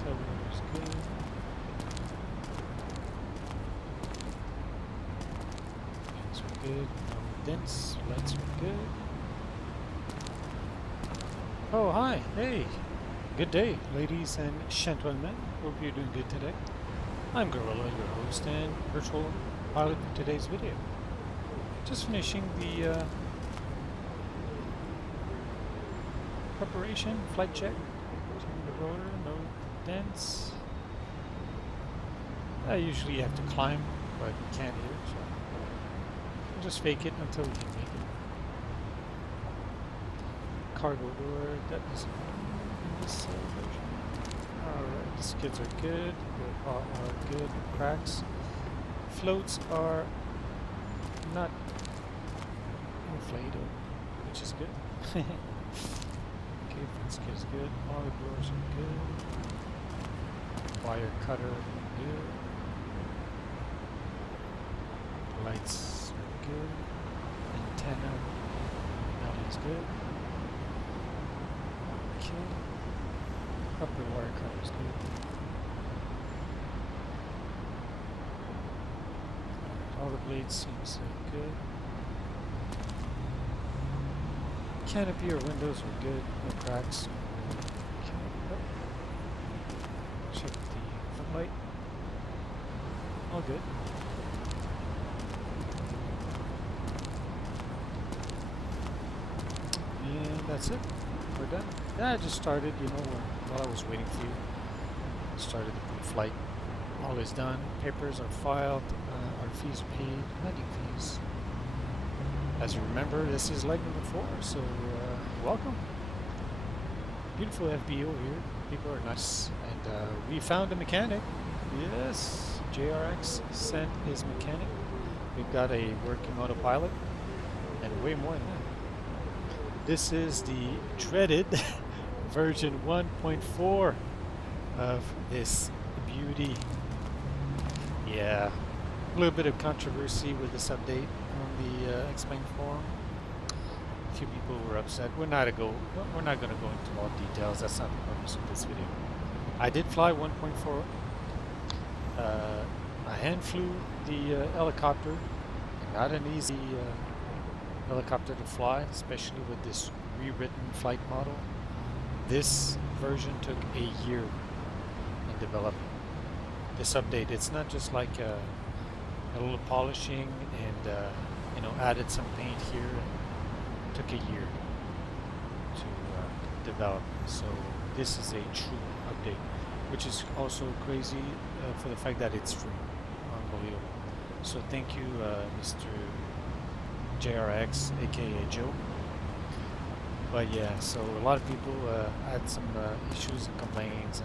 Telemeter's good. Lights are good. No dents. Lights are good. Oh, hi. Hey. Good day, ladies and gentlemen. Hope you're doing good today. I'm Gorilla, your host and virtual pilot for today's video. Just finishing the preparation, flight check. Turn the rotor, no dents. I usually have to climb, but we can't here, so we'll just fake it until we can make it. Cargo door, that is in this version. Alright, the skids are good, the are good, cracks. Floats are not inflated, which is good. Okay, front skid is good, all the doors are good. Wire cutter, good. Lights are good. Antenna, that is good. Okay. Upper wire cutter is good. All the blades seems good. Canopy or windows are good, no cracks. Okay. Check the footlight. All good. And that's it. We're done. Yeah, I just started, you know, while I was waiting for you. Started the pre-flight. All is done. Papers are filed. Our fees are paid. Landing fees. As you remember, this is leg number 4, so welcome. Beautiful FBO here. People are nice. And we found a mechanic. Yes, JRX sent his mechanic. We've got a working autopilot and way more than that. This is the dreaded version 1.4 of this beauty. Yeah, a little bit of controversy with this update on the Explain forum. A few people were upset. We're not going to go into all details. That's not the purpose of this video. I did fly 1.4. I hand flew the helicopter. Not an easy helicopter to fly, especially with this rewritten flight model. This version took a year in development. This update, it's not just like a little polishing and you know, added some paint here. It took a year to develop. So this is a true update, which is also crazy for the fact that it's free. Unbelievable. So thank you, Mr. JRX, aka Joe. But yeah, so a lot of people had some issues and complaints,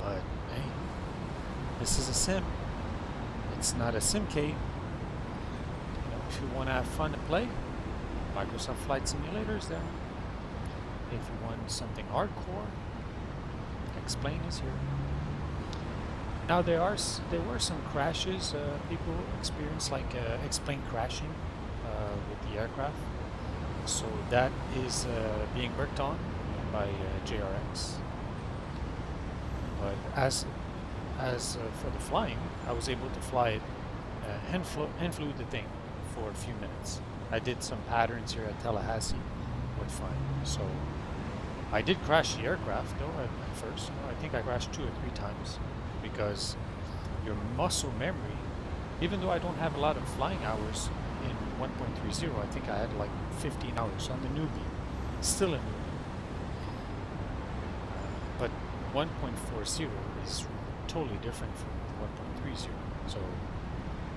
but hey, this is a sim. It's not a SimK. You know, if you want to have fun and play, Microsoft Flight Simulator is there. If you want something hardcore, Explain is here. Now there were some crashes. People experienced like Explain crashing with the aircraft. So that is being worked on by JRX. But as for the flying, I was able to fly it, hand flew the thing for a few minutes. I did some patterns here at Tallahassee, went fine. So I did crash the aircraft though at first. I think I crashed 2 or 3 times because your muscle memory, even though I don't have a lot of flying hours in 1.30, I think I had like 15 hours on the newbie, still a newbie. But 1.40 is totally different from 1.30. So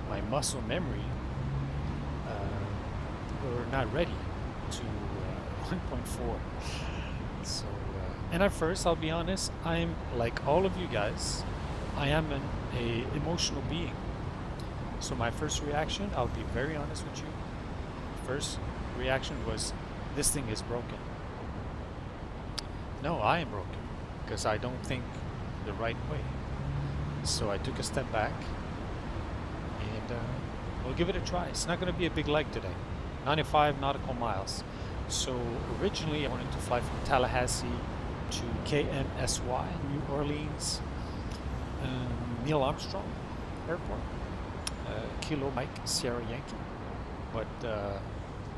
my muscle memory were not ready to 1.4. So and at first, I'll be honest, I'm like all of you guys, I am an emotional being. So my first reaction, I'll be very honest with you, first reaction was, this thing is broken. No, I am broken because I don't think the right way. So I took a step back and we'll give it a try. It's not going to be a big leg today, 95 nautical miles. So originally I wanted to fly from Tallahassee to KMSY, New Orleans, Neil Armstrong Airport, Kilo Mike Sierra Yankee, but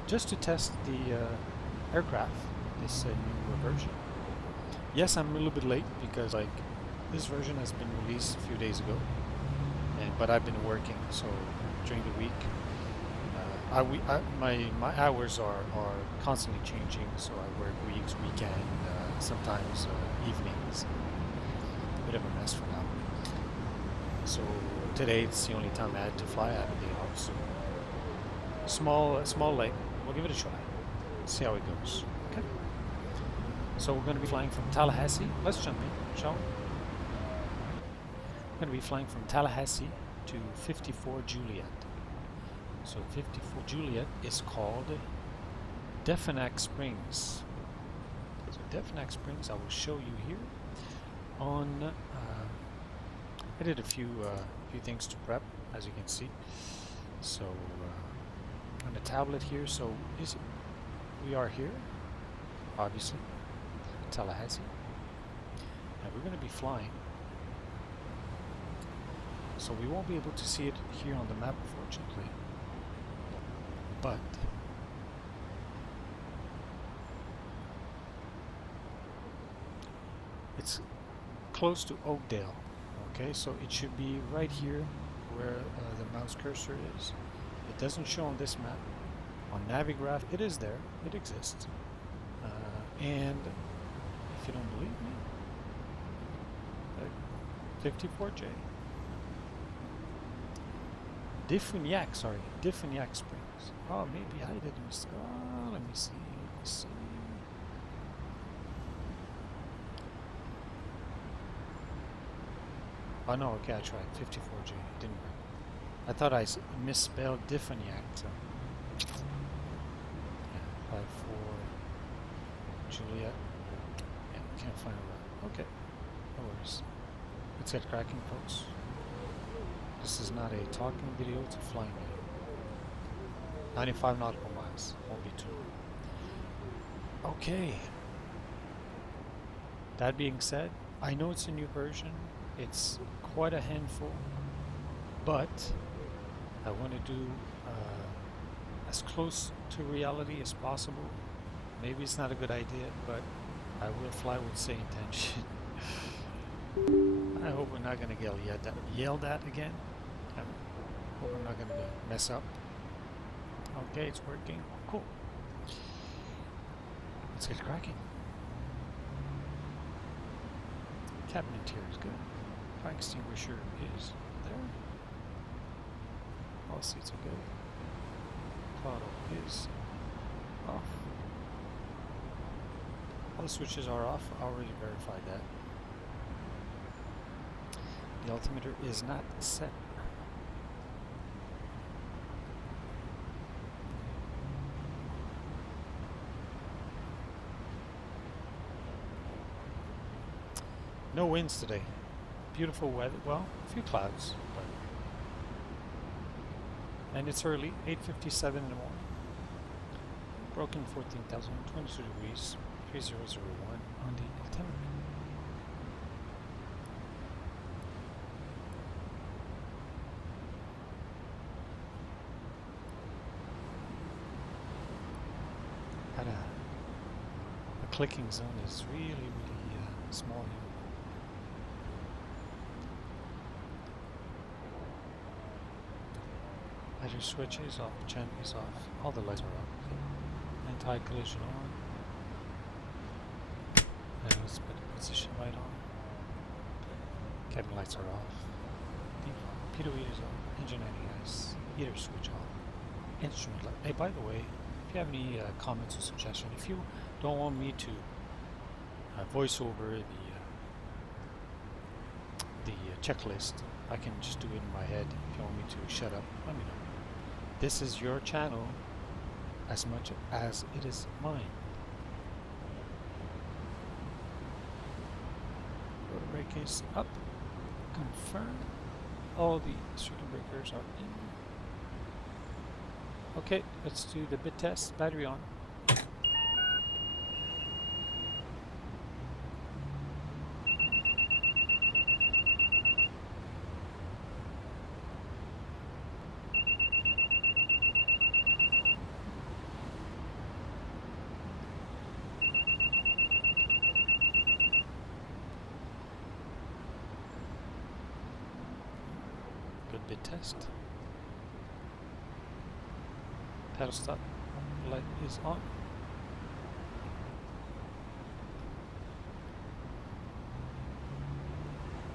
just to test the aircraft, this new version. Yes, I'm a little bit late because like this version has been released a few days ago, but I've been working, so during the week my hours are constantly changing, so I work weeks, weekend, sometimes evenings. A bit of a mess for now. So today it's the only time I had to fly out of the house. Small leg. We'll give it a try. See how it goes. Okay. So we're going to be flying from Tallahassee. Let's jump in, shall we? We're going to be flying from Tallahassee to 54 Juliet. So 54 Juliet is called Defuniak Springs. So Defuniak Springs, I will show you here. On I did a few things to prep, as you can see. So on the tablet here, so we are here, obviously, Tallahassee, and we're going to be flying. So we won't be able to see it here on the map, unfortunately. But it's close to Oakdale. Okay, so it should be right here where the mouse cursor is. It doesn't show on this map. On Navigraph, it is there. It exists. And if you don't believe me, 54J. Defuniak Springs. Oh, maybe I did a mistake. Oh, let me see. Oh no, okay, I tried 54J. It didn't work. I thought I misspelled Defuniak. So. Yeah, 54 Juliet. Yeah, can't find a route. Okay, no worries. Let's get cracking, folks. This is not a talking video, it's a flying video. 95 nautical miles, won't be too long. Okay. That being said, I know it's a new version. It's quite a handful, but I want to do as close to reality as possible. Maybe it's not a good idea, but I will fly with same intention. I hope we're not going to get yelled at again. I hope I'm not going to mess up. Okay, it's working. Cool. Let's get cracking. Cabin interior is good. Fire extinguisher is there. All seats are good. Throttle is off. All the switches are off. I already verified that. The altimeter is not set. No winds today. Beautiful weather. Well, a few clouds, but and it's early, 8:57 in the morning. Broken 14,022 degrees, 3001 on the altimeter. Had the clicking zone is really small here. Lighter switch is off, channel is off, all the lights are off. Anti-collision on. And let's put the position light on. Cabin lights are off. Pitot heaters on. Engine anti-ice. Heater switch off. Instrument light. Hey, by the way, if you have any comments or suggestions, if you don't want me to voice over the checklist, I can just do it in my head. If you want me to shut up, let me know. This is your channel as much as it is mine. Rotor brake is up. Confirm. All the circuit breakers are in. Okay, let's do the bit test. Battery on. Bit test. Paddle stop. Light is on.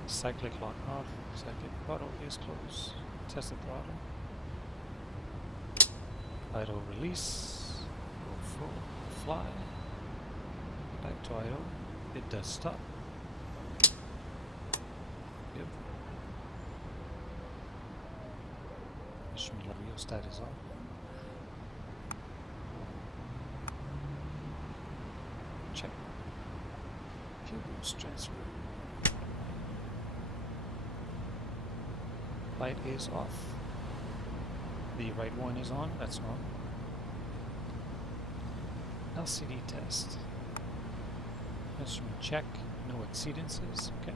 Cyclic lock off. Cyclic throttle is closed. Test the throttle. Idle release. Go full. Fly. Back to idle. It does stop. Yep. Instrument rheostat is off. Check. Fuel boost transfer. Light is off. The right one is on. That's on. LCD test. Instrument check. No exceedances. Okay.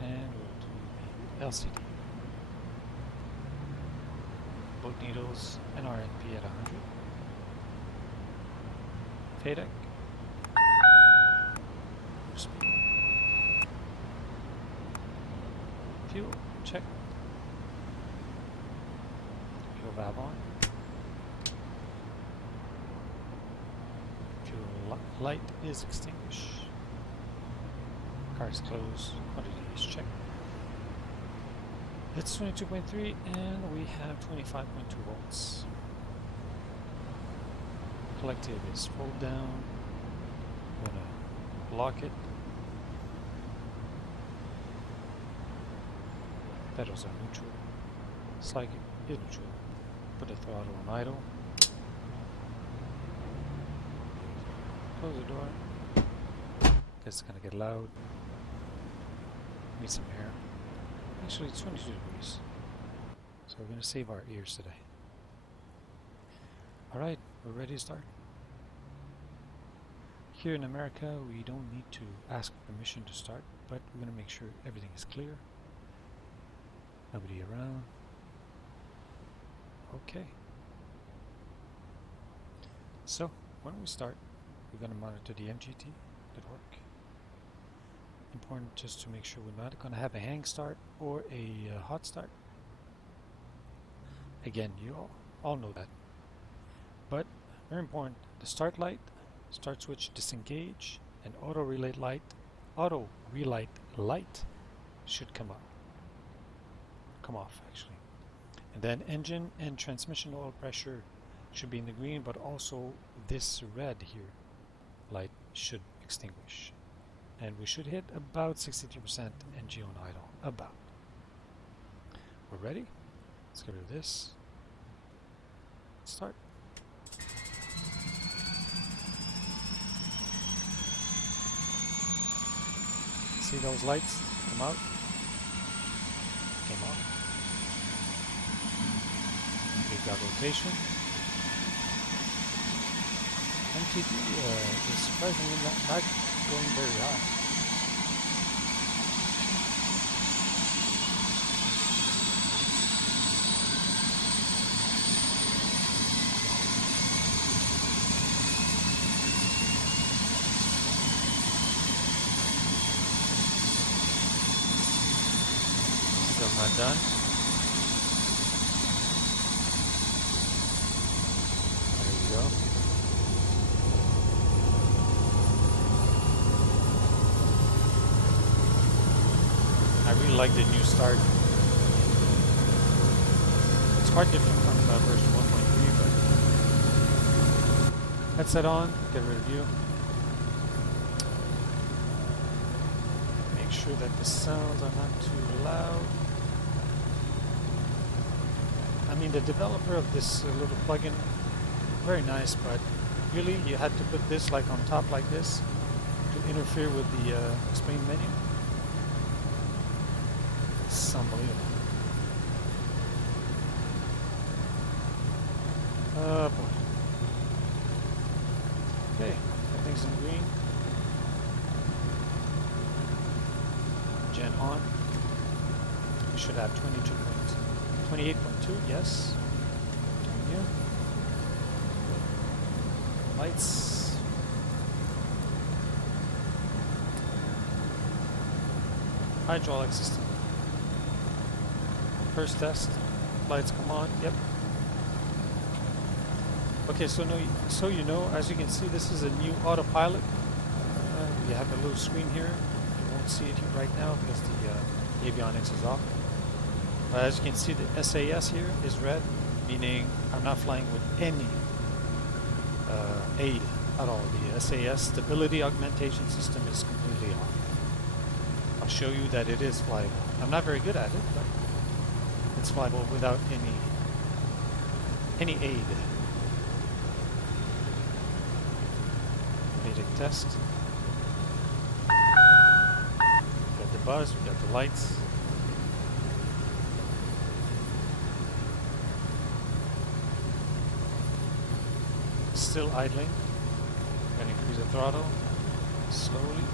And we'll do the LCD. Boat needles and RNP at 100. FADEC. Speed. Fuel check. Fuel valve on. Fuel light is extinguished. Car is closed. Quantity is checked. It's 22.3 and we have 25.2 volts. Collective is fold down. I'm gonna lock it. Pedals are neutral. Slide is neutral. Put the throttle on idle. Close the door. It's gonna get loud. Need some air. Actually, it's 22 degrees. So we're gonna save our ears today. Alright, we're ready to start. Here in America, we don't need to ask permission to start, but we're gonna make sure everything is clear. Nobody around. Okay. So, when we start, we're gonna monitor the MGT at work. Important just to make sure we're not going to have a hang start or a hot start. Again, you all know that. But very important, the start light, start switch disengage, and auto relight light should come off actually. And then engine and transmission oil pressure should be in the green, but also this red here light should extinguish. And we should hit about 63% NG on idle. About. We're ready? Let's get rid of this. Start. See those lights come out? Came on. We've got rotation. MTD is surprisingly not going very high. Still not done. There we go. I really like the new start. It's quite different from version 1.3, but headset on, get rid of you. Make sure that the sounds are not too loud. I mean, the developer of this little plugin, very nice, but really you had to put this like on top like this to interfere with the explain menu. It's unbelievable. Oh boy. Okay, everything's in green. Gen on. We should have 28.2, yes. Continue. Lights. Hydraulic system. First test. Lights come on. Yep. Okay, so you know, as you can see, this is a new autopilot. You have a little screen here. You won't see it right now because the avionics is off. But as you can see, the SAS here is red, meaning I'm not flying with any aid at all. The SAS, Stability Augmentation System, is completely off. I'll show you that it is flyable. I'm not very good at it, but it's flyable without any aid. Basic test. We got the buzz, we got the lights. Still idling. I'm going to increase the throttle slowly.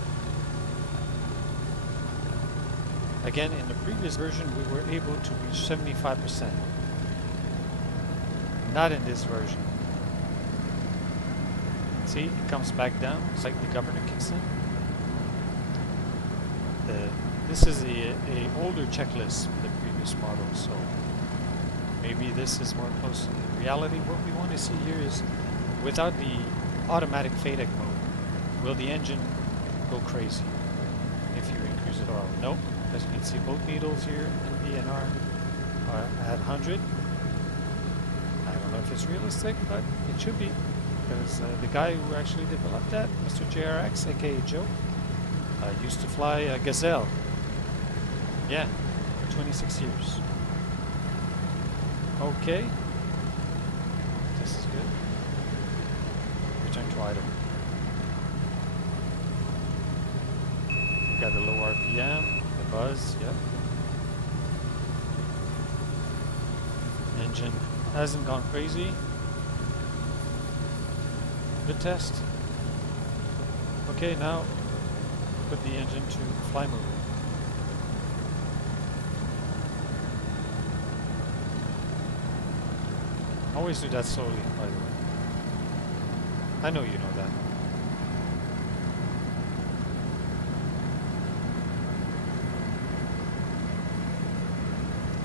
Again, in the previous version, we were able to reach 75%. Not in this version. See, it comes back down. It's like the governor kicks in. This is a older checklist for the previous model, so maybe this is more close to the reality. What we want to see here is, without the automatic FADEC mode, will the engine go crazy if you increase the throttle? Nope. As you can see, both needles here in VNR are at 100. I don't know if it's realistic, but it should be, because the guy who actually developed that, Mr. JRX, aka Joe, used to fly a Gazelle. Yeah, for 26 years. Okay. This is good. Return to idle. Got the low RPM, the buzz, yep. Engine hasn't gone crazy. Good test. Okay, now put the engine to fly mode. Always do that slowly, by the way. I know you know that.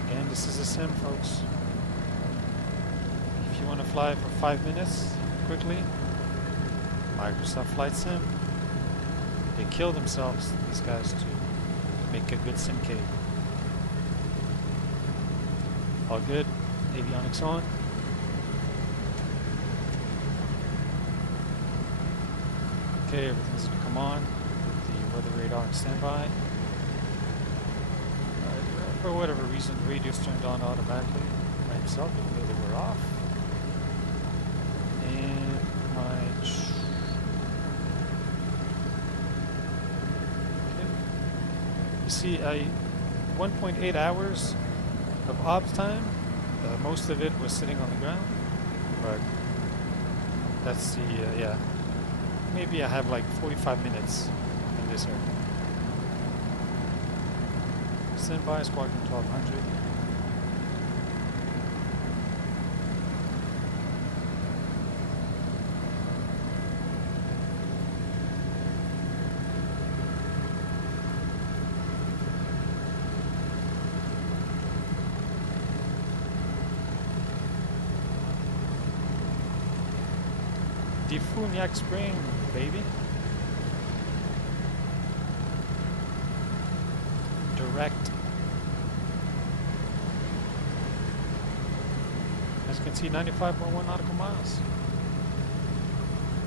Again, this is a sim, folks. If you want to fly for 5 minutes quickly, Microsoft Flight Sim. They kill themselves, these guys, to make a good sim cave. All good. Avionics on. Okay, everything's going to come on with the weather radar on standby. For whatever reason, the radio's turned on automatically by itself, even though they were off. And my... Okay. You see, 1.8 hours of ops time. Most of it was sitting on the ground, but that's the, yeah. Maybe I have like 45 minutes in this area. Standby, Squadron 1200. Defuniak Springs, baby. Direct. As you can see, 95.1 nautical miles.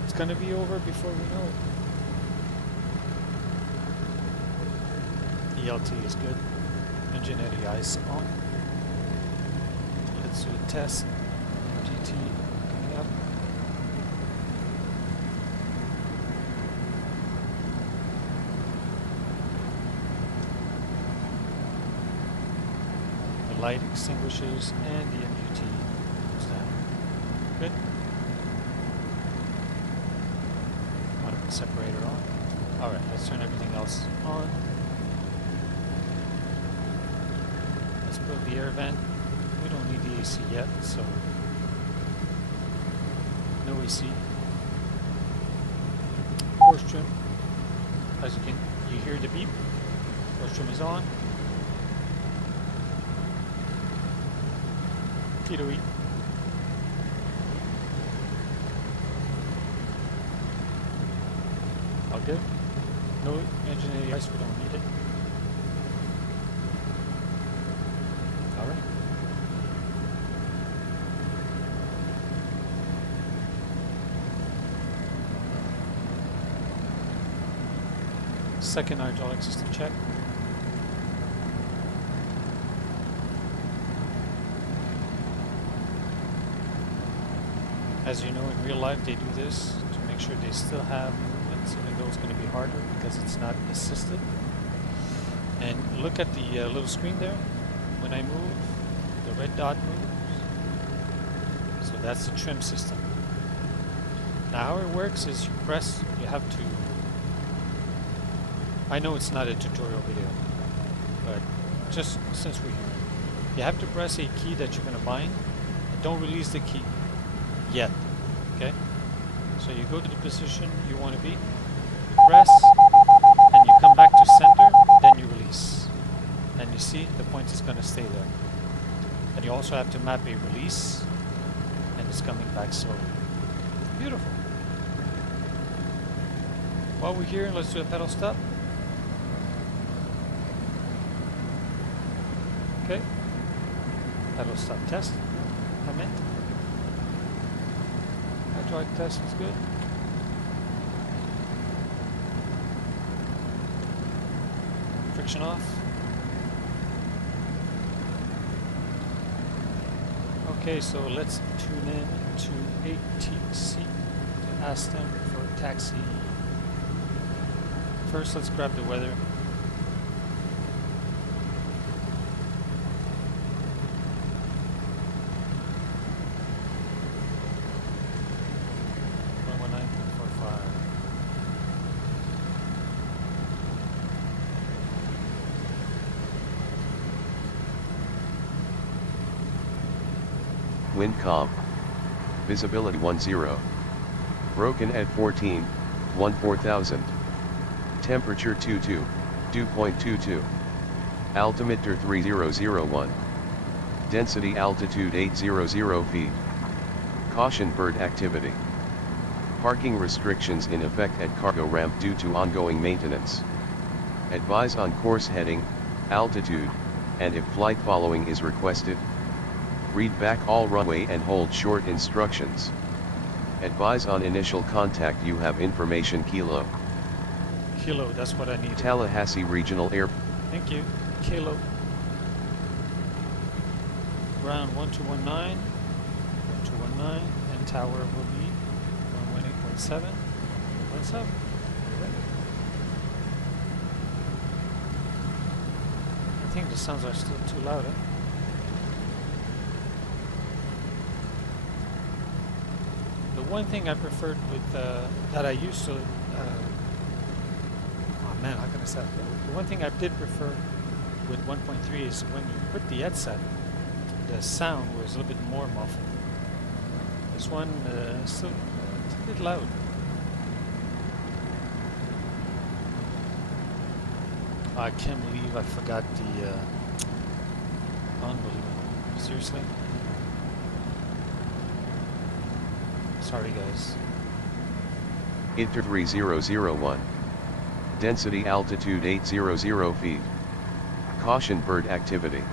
It's going to be over before we know it. ELT is good. Engine ADI's on. Let's do a test. GT coming up. Light extinguishes and the MQT goes down. Good. Want to put the separator on. Alright, let's turn everything else on. Let's put the air vent. We don't need the AC yet, so no AC. Force trim. As you hear the beep. Force trim is on. cookie to eat. All good? No engine advice, we don't need it. Alright. Second hydraulic system check. As you know, in real life they do this to make sure they still have movements, even though it's going to be harder because it's not assisted. And look at the little screen there. When I move, the red dot moves. So that's the trim system. Now how it works is you press, you have to, I know it's not a tutorial video, but just since we're here, you have to press a key that you're going to bind. Don't release the key yet, okay? So you go to the position you want to be, press, and you come back to center, then you release. And you see the point is going to stay there. And you also have to map a release, and it's coming back slowly. Beautiful. While we're here, let's do a pedal stop. Okay. Pedal stop test. Come in. Hydraulic test is good. Friction off. Okay, so let's tune in to ATC to ask them for a taxi. First, let's grab the weather. Wind calm. Visibility 10. Broken at 14, 14,000. Temperature 22, 2.22. Altimeter 3001. Density altitude 800 feet. Caution bird activity. Parking restrictions in effect at cargo ramp due to ongoing maintenance. Advise on course heading, altitude, and if flight following is requested. Read back all runway and hold short instructions. Advise on initial contact you have information Kilo. Kilo, that's what I need. Tallahassee Regional Airport. Thank you. Kilo. Ground 1219. 1219. And tower will be 118.7. 1.7. I think the sounds are still too loud, eh? The one thing I preferred with that I used to oh man, how can I say that? The one thing I did prefer with 1.3 is when you put the headset, the sound was a little bit more muffled. This one still it's a bit loud. I can't believe I forgot the unbelievable. Seriously? Sorry guys. Inter 3001. Density altitude 800 feet. Caution bird activity.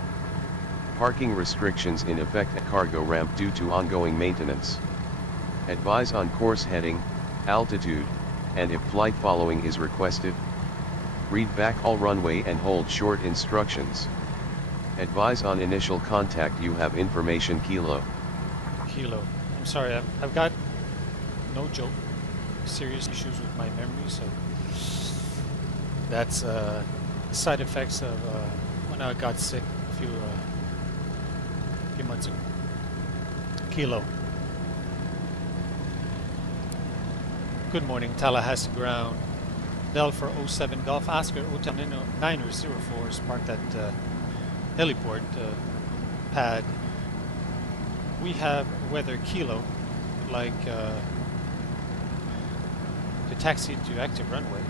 Parking restrictions in effect at cargo ramp due to ongoing maintenance. Advise on course heading, altitude, and if flight following is requested. Read back all runway and hold short instructions. Advise on initial contact you have information Kilo. Kilo. I'm sorry, I've got, no joke, serious issues with my memory, so that's side effects of when I got sick a few months ago. Kilo. Good morning, Tallahassee ground. Bell for 07 Golf, Oscar Hotel 904 is parked at heliport pad. We have weather Kilo, like the taxi to active runway,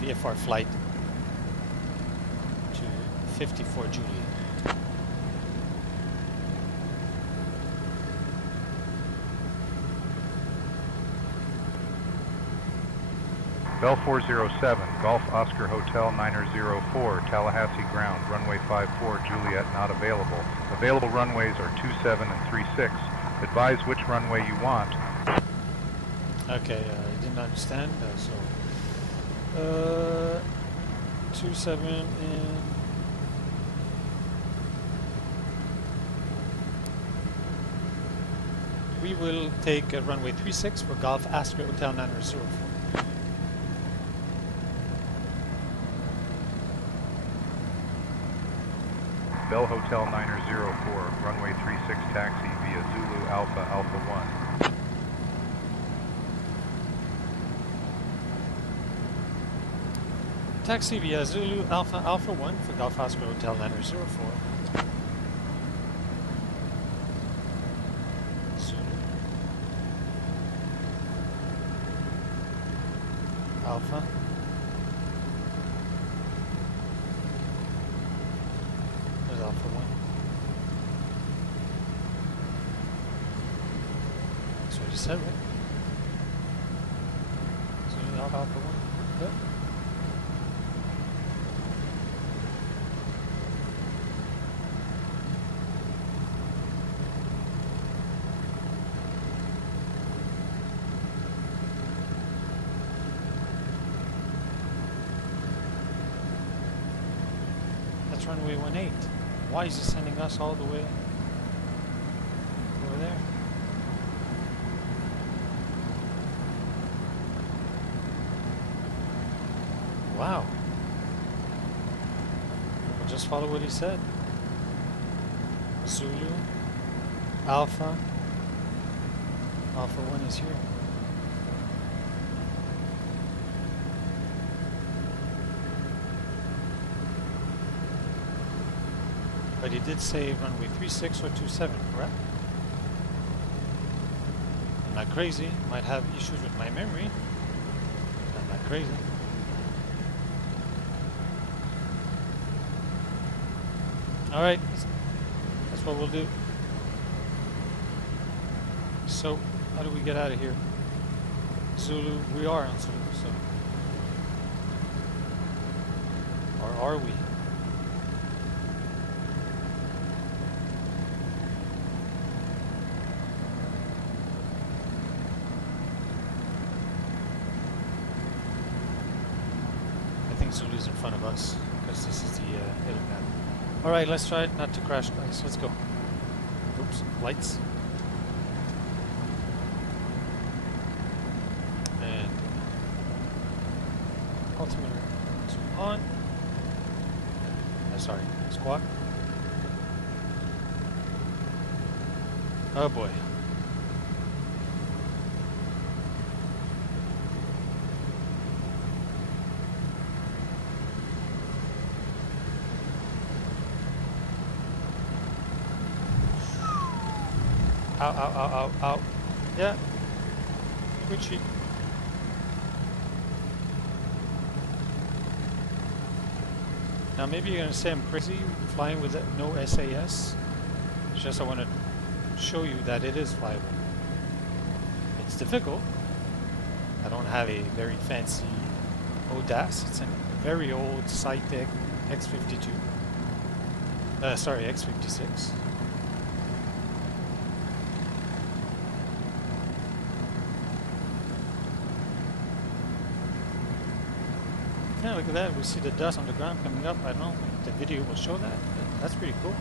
VFR flight to 54 Juliet. Bell 407, Golf Oscar Hotel 904, Tallahassee ground, runway 54, Juliet not available. Available runways are 27 and 36. Advise which runway you want. Okay, I didn't understand, so 27 and we will take runway 36 for Golf Oscar Hotel 904. Bell Hotel 904, runway 36 taxi via Zulu Alpha Alpha 1. Taxi via Zulu Alpha Alpha 1 for Golf Oscar Hotel 904. Zulu Alpha. There's Alpha 1. That's what you said, right? Zulu Alpha Alpha 1. Yep. That's runway 18. Why is he sending us all the way over there? Wow. We'll just follow what he said. Zulu, Alpha, Alpha 1 is here. But he did say runway 36 or 27, correct? I'm not crazy. Might have issues with my memory. I'm not crazy. Alright, that's what we'll do. So, how do we get out of here? Zulu, we are on Zulu, so. Or are we? I think Zulu's in front of us, because this is the AviTab. Alright, let's try it not to crash, guys. Let's go. Oops, lights. And altimeter on. Sorry, squat. Oh boy. Ow, ow, ow, ow, ow. Yeah. Twitchy. Now maybe you're going to say I'm crazy flying with no SAS. It's just I want to show you that it is flyable. It's difficult. I don't have a very fancy ODAS. It's a very old Cytec X52. Sorry, X56. Yeah, look at that. We see the dust on the ground coming up. I don't know if the video will show that, but that's pretty cool.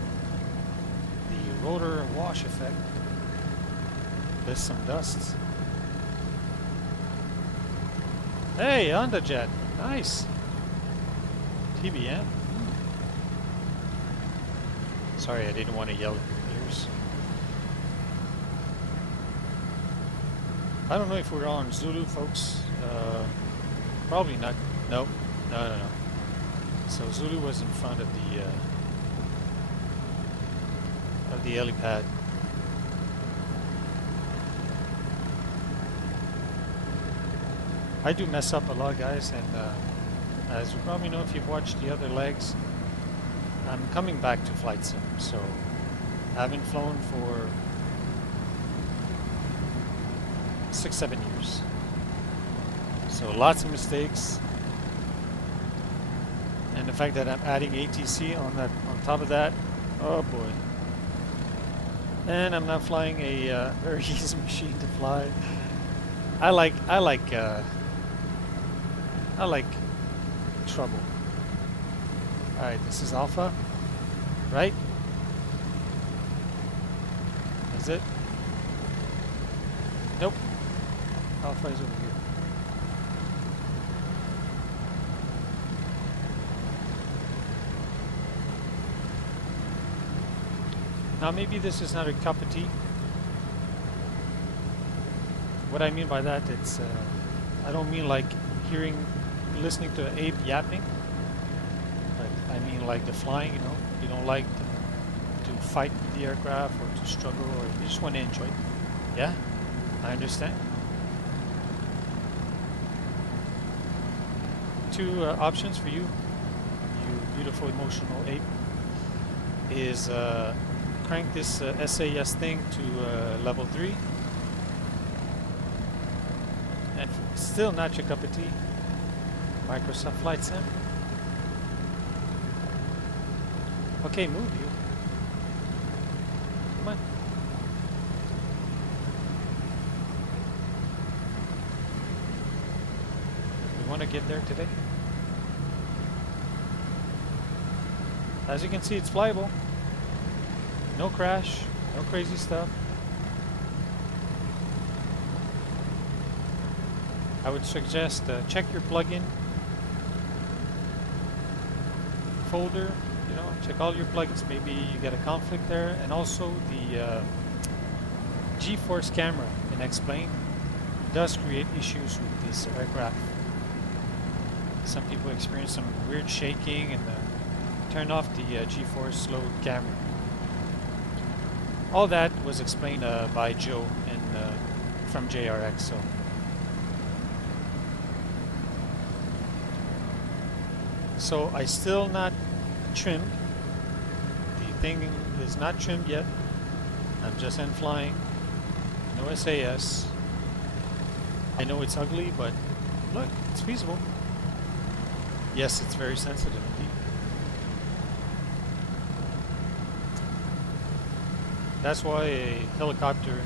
The rotor wash effect. There's some dust. Hey, underjet. Nice. TBM. Sorry, I didn't want to yell at your ears. I don't know if we're on Zulu, folks. Probably not. Nope. No. So Zulu was in front of the helipad. I do mess up a lot, guys, and as you probably know if you've watched the other legs, I'm coming back to flight sim. So I haven't flown for 6-7 years. So lots of mistakes. And the fact that I'm adding ATC on that, on top of that, oh boy. And I'm not flying a very easy machine to fly. I like trouble. All right, this is Alpha, right? Is it? Nope. Alpha is over here. Now maybe this is not a cup of tea. What I mean by that, it's I don't mean like listening to Abe yapping, but I mean like the flying. You know, you don't like to fight with the aircraft or to struggle, or you just want to enjoy it. Yeah, I understand. Two options for you, you beautiful emotional Abe, is crank this SAS thing to level 3, and still not your cup of tea. Microsoft Flight Sim. Okay, move you. Come on. We want to get there today. As you can see, it's flyable. No crash, no crazy stuff. I would suggest check your plugin folder, you know, check all your plugins. Maybe you get a conflict there, and also the G-force camera in X-Plane does create issues with this aircraft. Some people experience some weird shaking, and turn off the G-force load camera. All that was explained by Joe from JRX. So I still not trimmed. The thing is not trimmed yet. I'm just in flying. No SAS. I know it's ugly, but look, it's feasible. Yes, it's very sensitive indeed. That's why a helicopter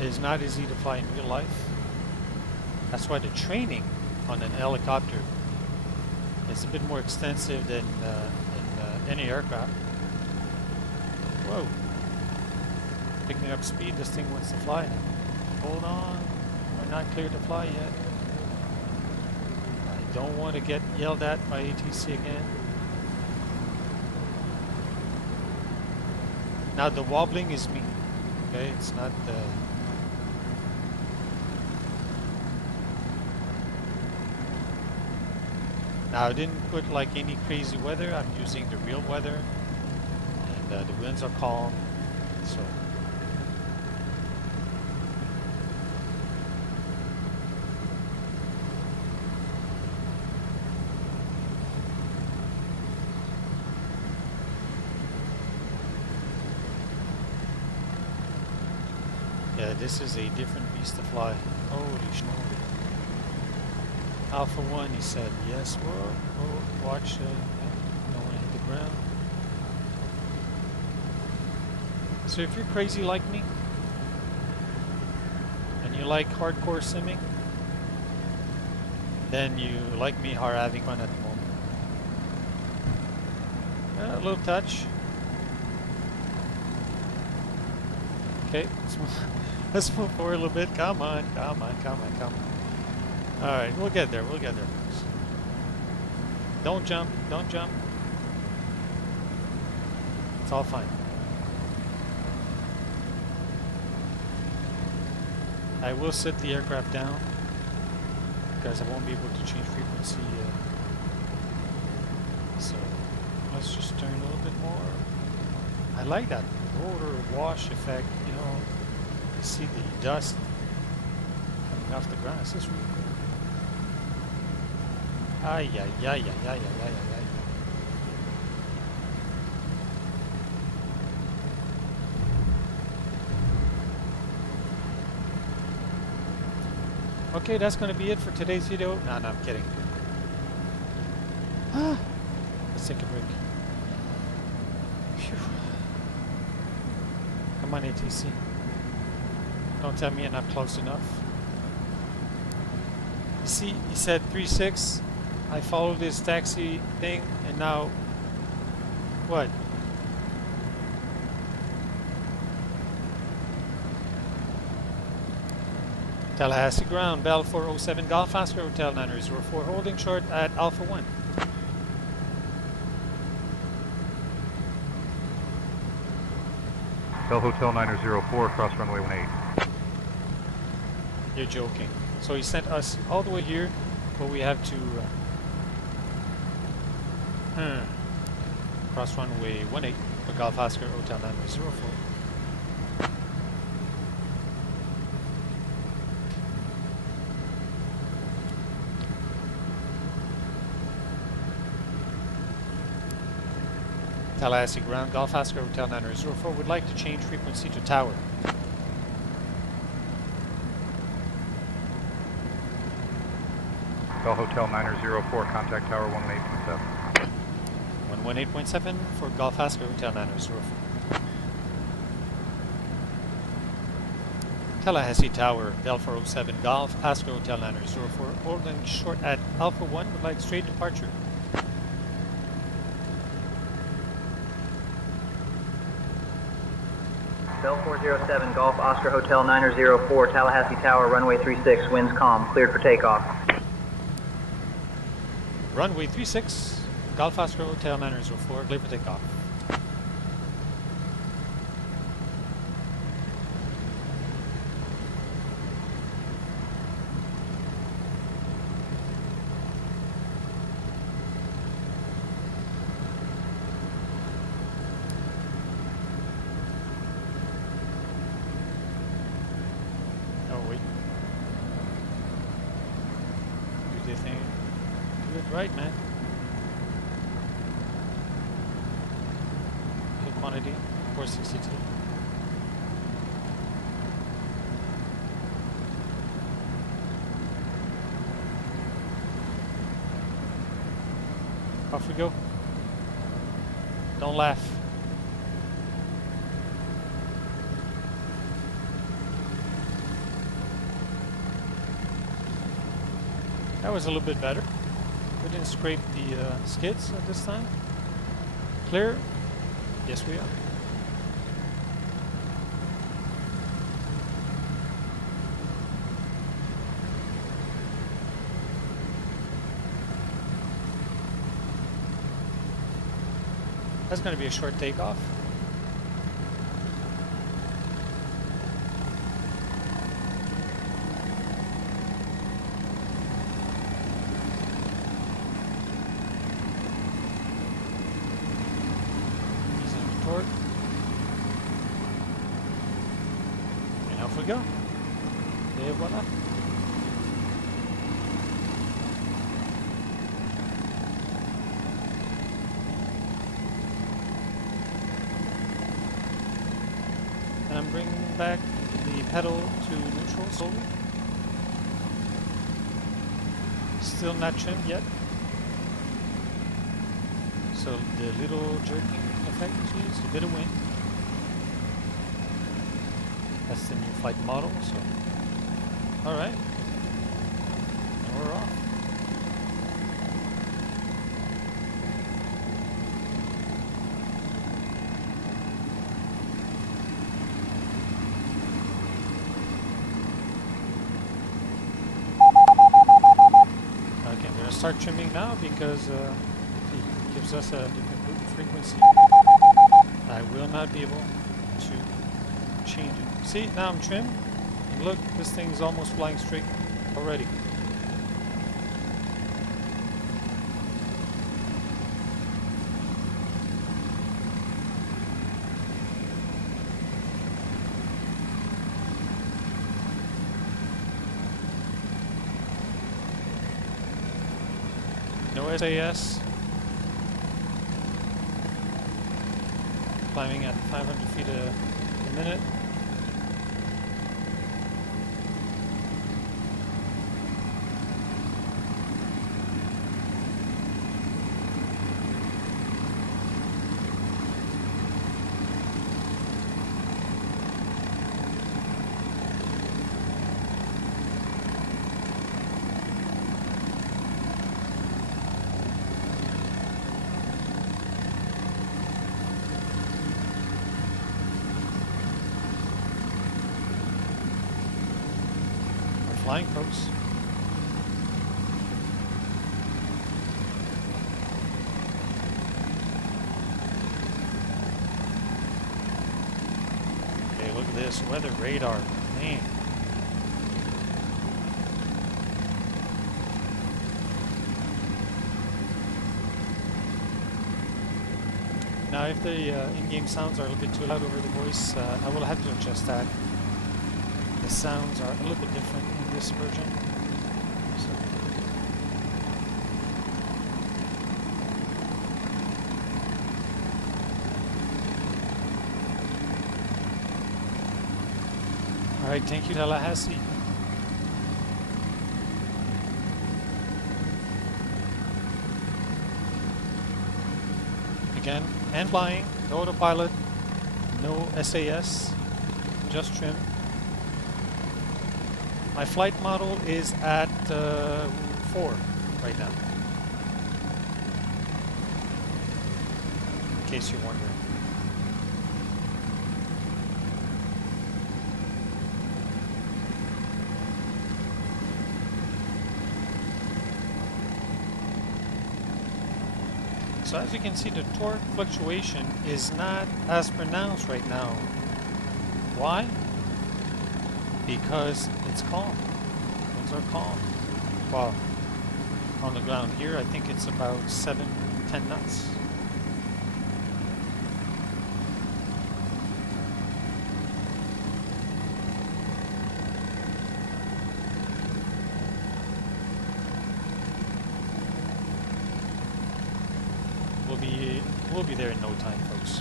is not easy to fly in real life. That's why the training on an helicopter is a bit more extensive than in any aircraft. Whoa. Picking up speed, this thing wants to fly now. Hold on, we're not clear to fly yet. I don't want to get yelled at by ATC again. Now the wobbling is me, okay? It's not the... Now I didn't put like any crazy weather. I'm using the real weather, and the winds are calm, so... Yeah, this is a different beast to fly. Holy snow. Alpha 1, he said, yes, whoa, watch, no one hit the ground. So if you're crazy like me, and you like hardcore simming, then you like me are having fun at the moment. A little touch. Okay, let's move forward a little bit. Come on. Alright, we'll get there, folks. Don't jump. It's all fine. I will set the aircraft down because I won't be able to change frequency. So let's just turn a little bit more. I like that rotor wash effect, you know. You see the dust coming off the ground. This is really cool. Ay. Okay, that's going to be it for today's video. No, I'm kidding. Let's take a break. Phew. Come on, ATC. Don't tell me you're not close enough. You see, he said 3.6. I followed this taxi thing, and now what? Tallahassee ground, Bell 407 Golf Oscar Hotel 904, holding short at Alpha 1. Bell Hotel 904, cross runway 18. You're joking. So he sent us all the way here, but we have to cross runway 18 for Golf Oscar Hotel 904. Tallahassee ground, Golf Oscar Hotel 904 would like to change frequency to tower. Bell Hotel 904, contact tower 118.7. 118.7 for Golf Oscar Hotel 904. Tallahassee Tower, Bell 407 Golf Oscar Hotel 904, holding short at Alpha 1 would like straight departure. Bell 407 Golf Oscar Hotel 904, Tallahassee Tower, runway 36, winds calm, cleared for takeoff. Runway 36, Golf Oscar Hotel 904, cleared for takeoff. Right, man. Fuel quantity 462. Off we go. Don't laugh. That was a little bit better. We didn't scrape the skids at this time. Clear? Yes, we are. That's going to be a short takeoff. And off we go. Et voila. And I'm bringing back the pedal to neutral slowly. Still not trimmed yet. So the little jerking effect is a bit of wind. That's the new flight model, so alright. And we're off. Okay, I'm gonna start trimming now because it gives us a different loop frequency. I will not be able to change it. See, now I'm trimmed, and look, this thing's almost flying straight already. No SAS. Climbing at 500 feet a minute. flying, folks. Okay, look at this weather radar, man. Now, if the in-game sounds are a little bit too loud over the voice, I will have to adjust that. The sounds are a little bit different in this version. So. All right, thank you, Tallahassee. Again, and flying, no autopilot, no SAS, just trim. My flight model is at 4 right now, in case you're wondering. So as you can see, the torque fluctuation is not as pronounced right now. Why? Because it's calm. Winds are calm. Well, on the ground here, I think it's about 7-10 knots. We'll be there in no time, folks.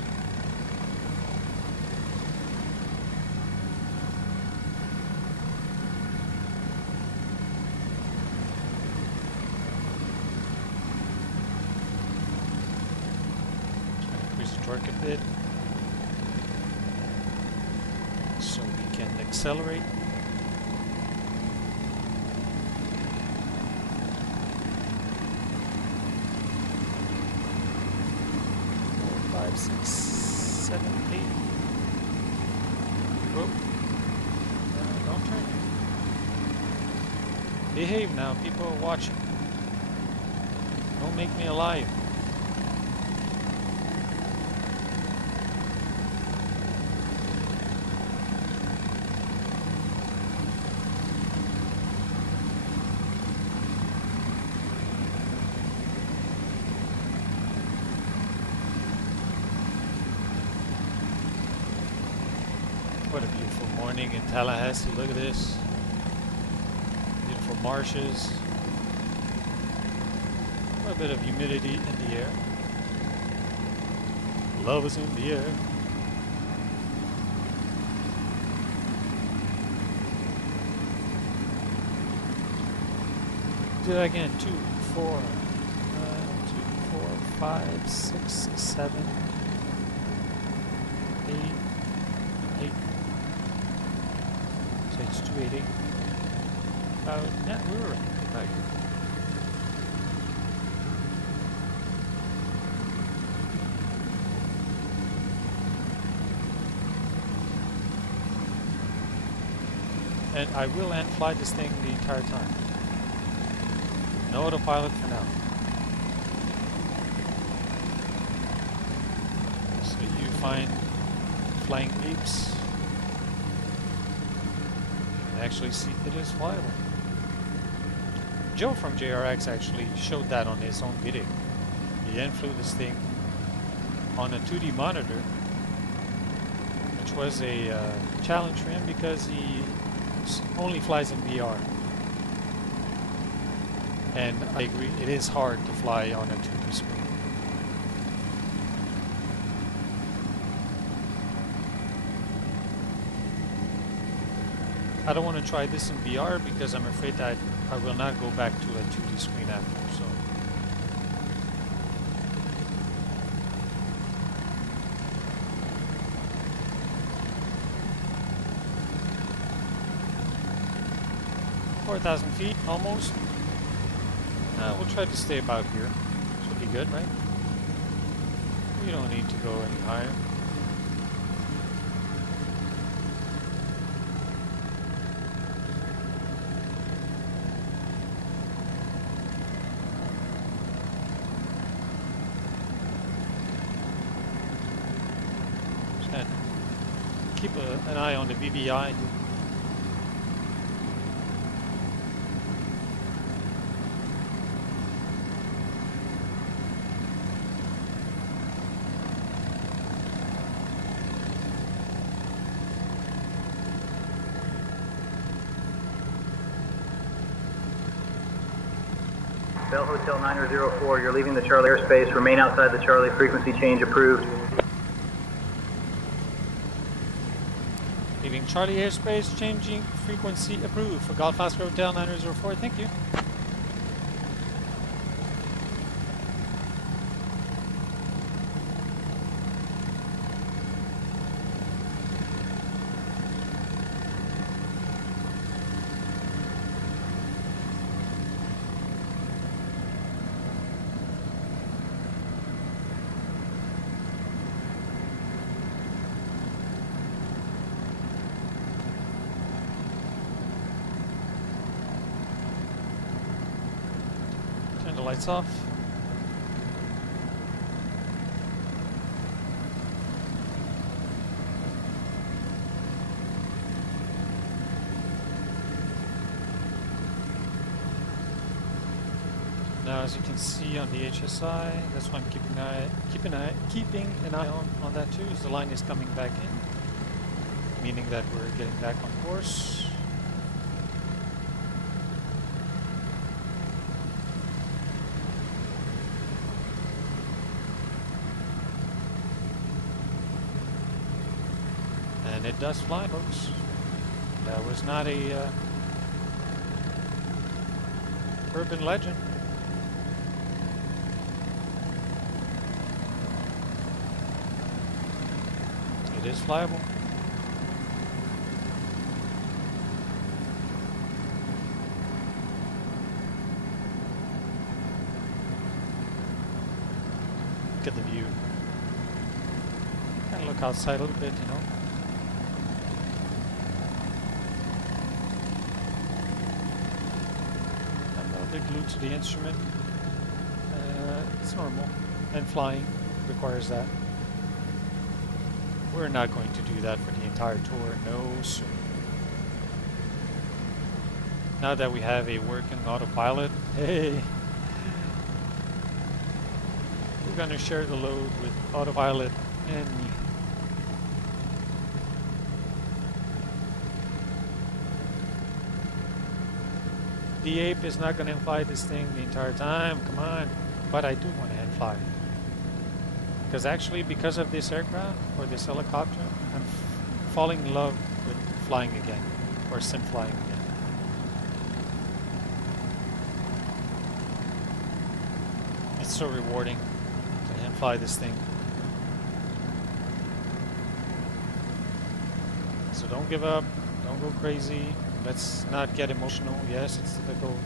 Increase the torque a bit so we can accelerate. Six, 7, 8. Whoa. Don't turn. Behave now, people are watching. Don't make me alive. What a beautiful morning in Tallahassee. Look at this. Beautiful marshes. A bit of humidity in the air. Love is in the air. Do that again. 2, 4, 5, 6, 7, 8, 8. So it's 280. Yeah, we were right. And I will end fly this thing the entire time. No autopilot for now. So you find flying apes. Actually see it is flyable. Joe from JRX actually showed that on his own video. He then flew this thing on a 2D monitor, which was a challenge for him because he only flies in VR. And I agree, it is hard to fly on a 2D screen. I don't want to try this in VR because I'm afraid that I will not go back to a 2D screen after, so. $4,000 feet, almost. We'll try to stay about here. Should be good, right? We don't need to go any higher. keep an eye on the VVI. Bell Hotel 9004, you're leaving the Charlie airspace. Remain outside the Charlie. Frequency change approved. Leaving Charlie airspace, changing frequency approved for Golf Oscar Hotel 9004. Thank you. Turn the lights off. Now, as you can see on the HSI, that's why I'm keeping an eye on that too. Is the line is coming back in, meaning that we're getting back on course. And it does fly, folks. That was not a urban legend. It is flyable. Look at the view. Kind of look outside a little bit, you know. I'm not glued to the instrument. It's normal. And flying requires that. We're not going to do that for the entire tour, no sir. Now that we have a working autopilot, hey, we're gonna share the load with autopilot and me. The ape is not gonna fly this thing the entire time, come on. But I do want to hand fly. Because actually, because of this aircraft, or this helicopter, I'm falling in love with flying again, or sim flying again. It's so rewarding to hand fly this thing. So don't give up, don't go crazy, let's not get emotional. Yes, it's difficult.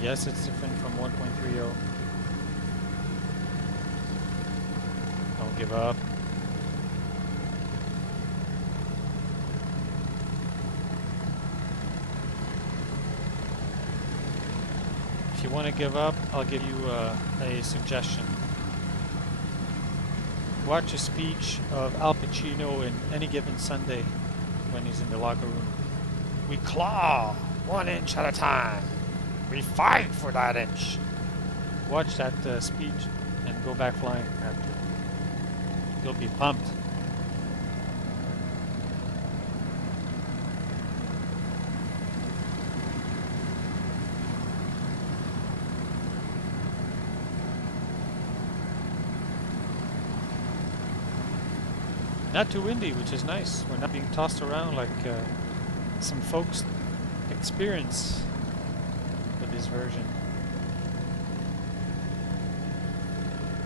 Yes, it's different from 1.30. Don't give up. If you want to give up, I'll give you a suggestion. Watch a speech of Al Pacino in Any Given Sunday when he's in the locker room. We claw 1 inch at a time. We fight for that inch. Watch that speech and go back flying after. You'll be pumped. Not too windy, which is nice. We're not being tossed around like some folks experience with this version.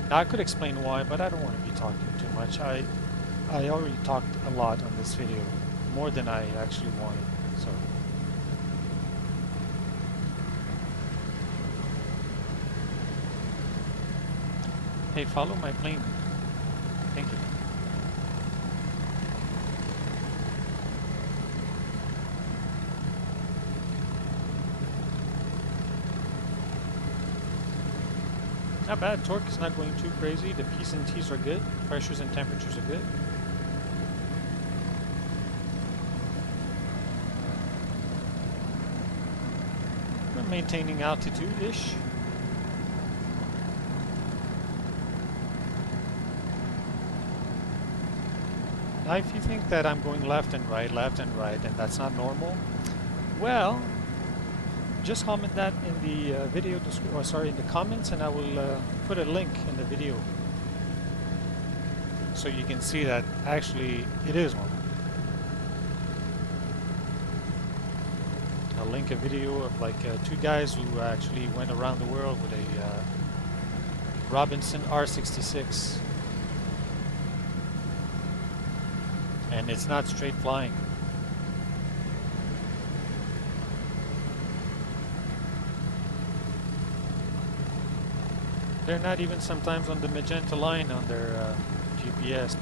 Now, I could explain why, but I don't want to be talking too much. I already talked a lot on this video, more than I actually wanted, so. Hey, follow my plane. Thank you. Not bad. Torque is not going too crazy. The P's and T's are good. Pressures and temperatures are good. maintaining altitude-ish. Now if you think that I'm going left and right, and that's not normal, well, just comment that in the video in the comments, and I will put a link in the video so you can see that actually it is normal. I'll link a video of like two guys who actually went around the world with a Robinson R66, and it's not straight flying. They're not even sometimes on the magenta line on their GPS,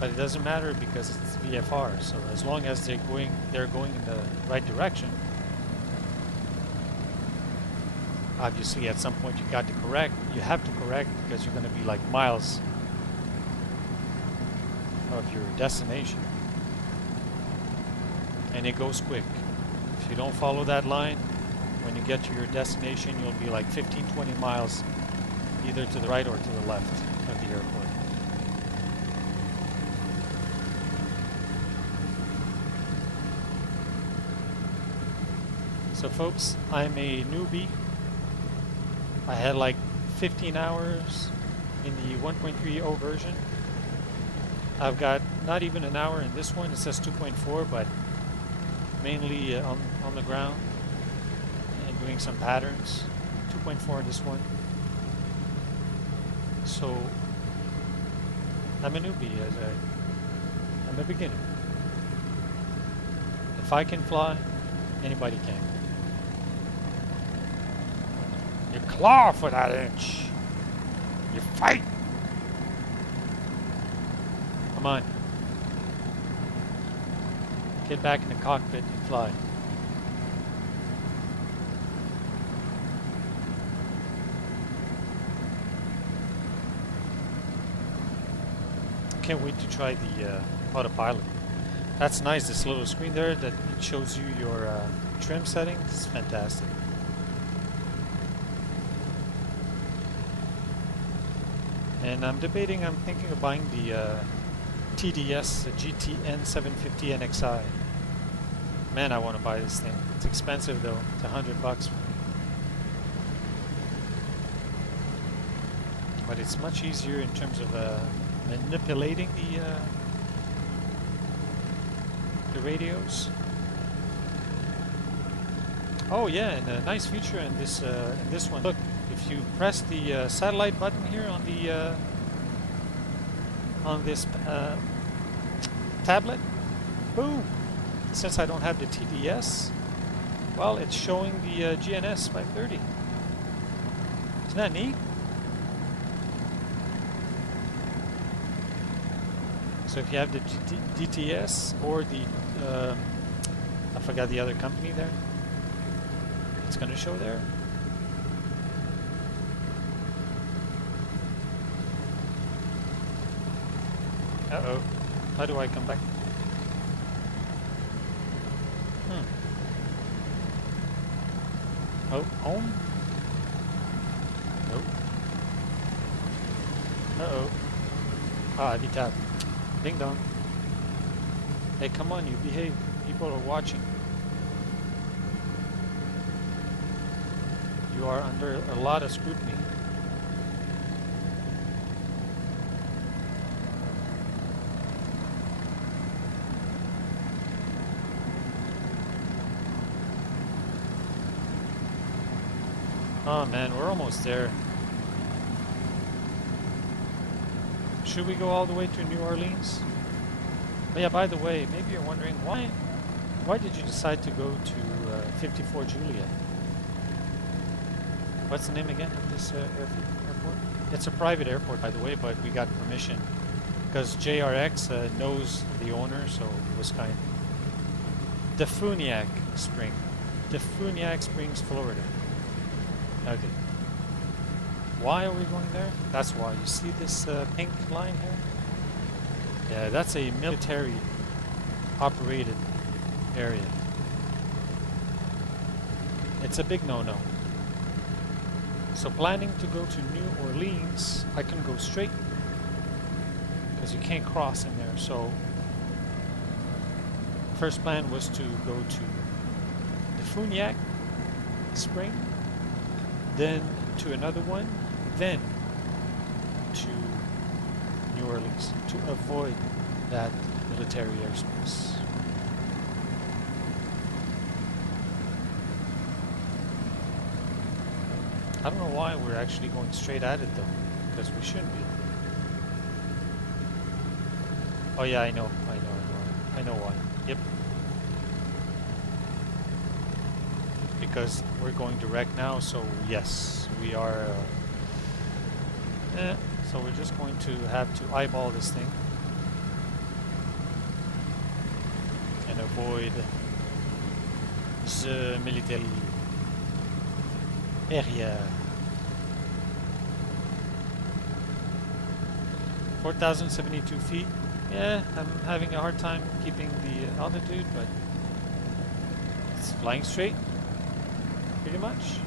but it doesn't matter because it's VFR. So as long as they're going in the right direction. Obviously, at some point you have to correct because you're going to be like miles of your destination, and it goes quick. If you don't follow that line, when you get to your destination, you'll be like 15-20 miles either to the right or to the left of the airport. So folks, I'm a newbie. I had like 15 hours in the 1.30 version. I've got not even an hour in this one. It says 2.4, but mainly on the ground and doing some patterns. 2.4 in this one. So I'm a newbie, I'm a beginner. If I can fly, anybody can. You claw for that inch. You fight. Come on. Get back in the cockpit and fly. Can't wait to try the autopilot. That's nice, this little screen there that it shows you your trim settings. It's fantastic. And I'm thinking of buying the TDS, the GTN 750 NXI. Man, I want to buy this thing. It's expensive though. It's $100 for me. But it's much easier in terms of manipulating the radios. Oh yeah, and a nice feature in this one. Look, if you press the satellite button here on the on this tablet, boom! Since I don't have the TDS, well, it's showing the GNS 530. Isn't that neat? So if you have the DTS or the I forgot the other company there, it's going to show there. Uh-oh. How do I come back? Oh, home? Nope. Uh-oh. Ah, AviTab. Ding dong. Hey, come on, you behave. People are watching. You are under a lot of scrutiny. Oh man, we're almost there. Should we go all the way to New Orleans? Oh yeah, by the way, maybe you're wondering why did you decide to go to 54 Juliet? What's the name again of this airport? It's a private airport, by the way, but we got permission because JRX knows the owner, so it was kind. Defuniak Springs. Defuniak Springs, Florida. Okay. Why are we going there? That's why. You see this pink line here? Yeah, that's a military operated area. It's a big no-no. So planning to go to New Orleans, I can go straight because you can't cross in there. So first plan was to go to Defuniak Spring, then to another one, then to New Orleans to avoid that military airspace. I don't know why we're actually going straight at it though, because we shouldn't be. Oh yeah, I know why. Yep. Because we're going direct now, so yes, we are. So we're just going to have to eyeball this thing and avoid the military area. 4,072 feet. Yeah, I'm having a hard time keeping the altitude, but it's flying straight, pretty much.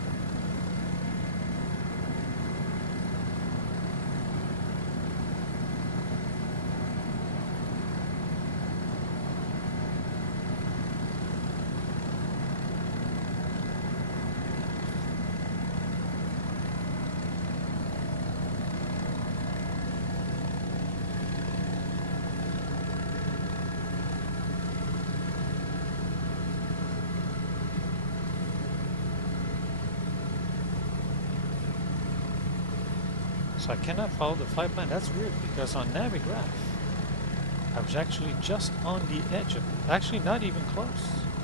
So I cannot follow the flight plan. That's weird because on Navigraph, I was actually just on the edge of it. Actually, not even close.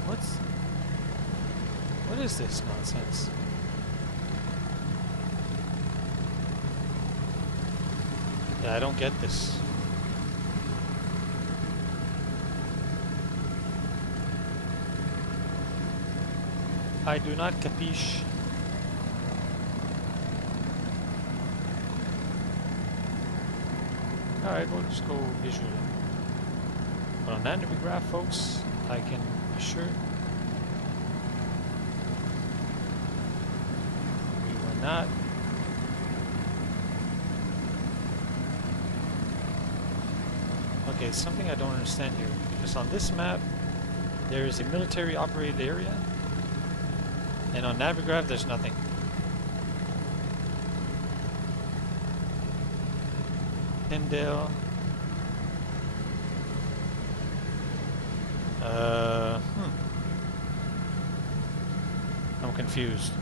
What is this nonsense? Yeah, I don't get this. I do not capiche. Alright, we'll just go visually. But on that Navigraph, folks, I can assure we were not. Okay, something I don't understand here. Because on this map, there is a military operated area, and on Navigraph, there's nothing. Tyndale. I'm confused.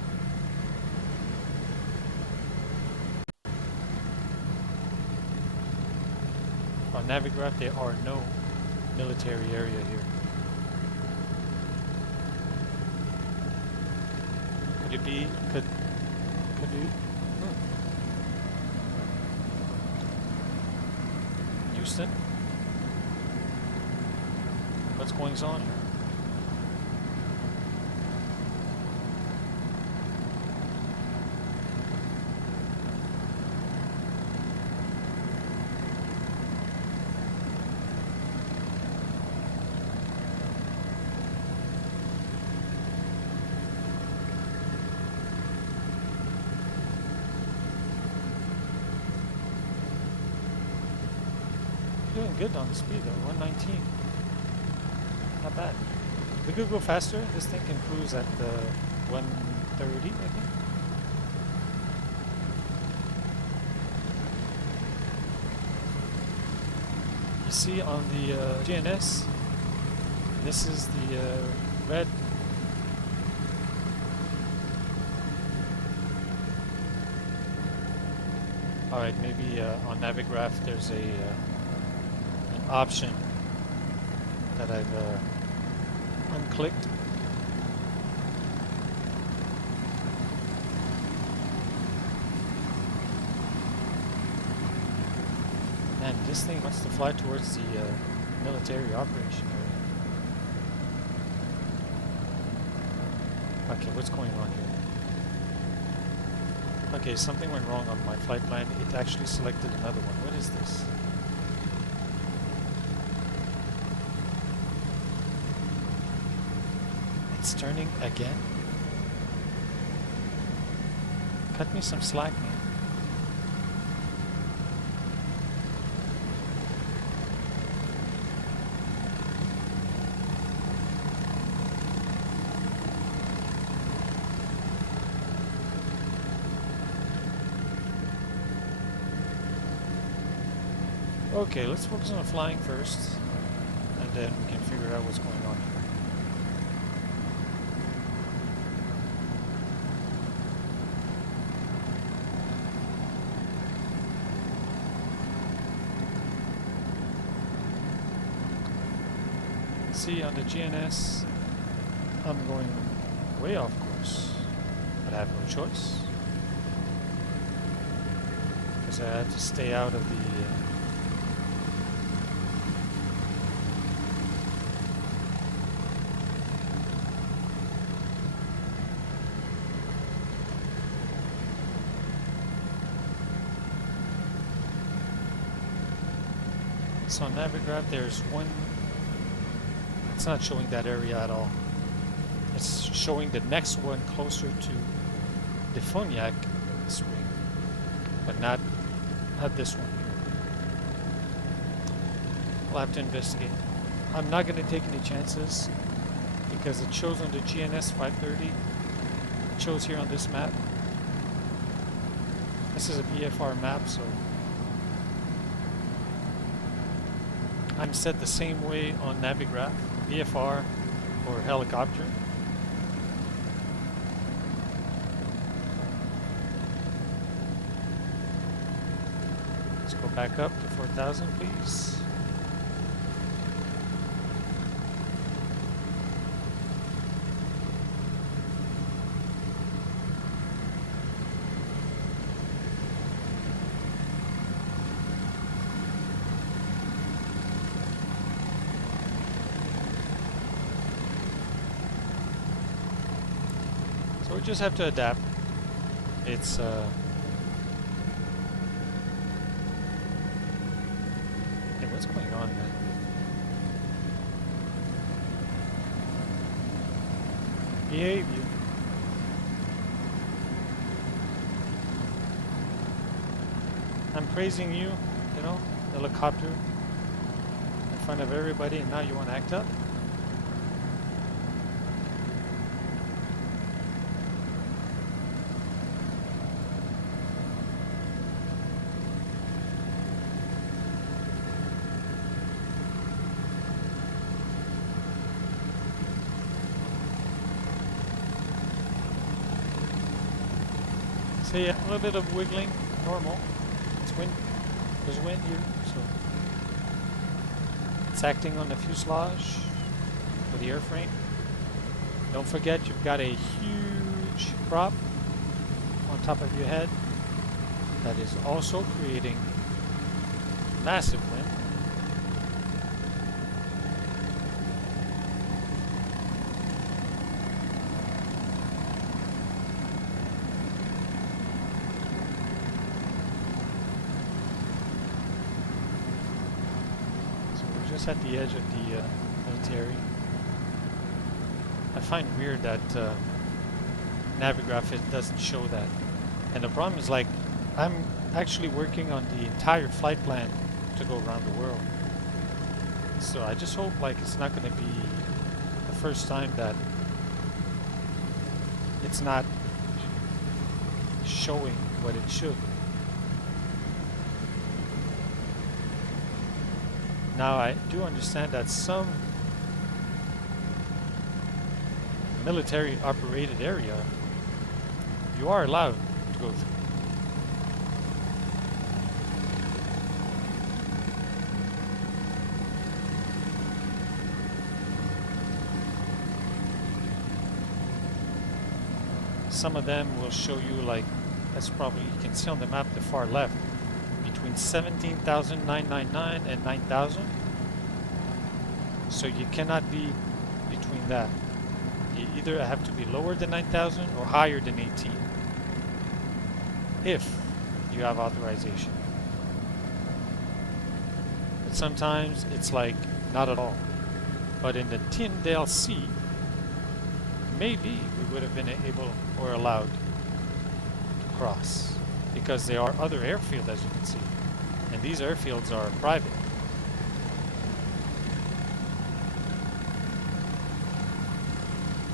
On Navigraph, there are no military area here. Could it be? Could it? Houston? What's going on here? Doing good on the speed though, 119. Not bad. We could go faster. This thing can cruise at 130, I think. You see on the GNS, this is the red. Alright, maybe on Navigraph there's an option that I've unclicked. And this thing wants to fly towards the military operation area. Okay, what's going on here? Okay, something went wrong on my flight plan. It actually selected another one. What is this? It's turning again? Cut me some slack, man. Okay, let's focus on flying first, and then we can figure out what's going on here. See, on the GNS, I'm going way off course, but I have no choice, because I had to stay out of the So on Navigraph, there's one. It's not showing that area at all. It's showing the next one closer to Defuniak Springs, but not this one here. I'll have to investigate. I'm not going to take any chances because it shows on the GNS 530. It shows here on this map. This is a VFR map, so I'm set the same way on Navigraph, VFR or helicopter. Let's go back up to 4,000, please. So we just have to adapt. It's hey, what's going on, man? Behave, you. I'm praising you, you know, helicopter in front of everybody, and now you want to act up? So yeah, a little bit of wiggling, normal. It's wind, there's wind here, so it's acting on the fuselage for the airframe. Don't forget you've got a huge prop on top of your head that is also creating massive wind. Just at the edge of the military. I find weird that Navigraph doesn't show that. And the problem is, like, I'm actually working on the entire flight plan to go around the world. So I just hope, like, it's not going to be the first time that it's not showing what it should. Now, I do understand that some military operated area you are allowed to go through. Some of them will show you, like, that's probably, you can see on the map the far left, between 17,999 and 9,000. So you cannot be between that. You either have to be lower than 9,000 or higher than 18 if you have authorization. But sometimes it's like not at all. But in the Tyndale Sea, maybe we would have been able or allowed to across, because there are other airfields, as you can see, and these airfields are private.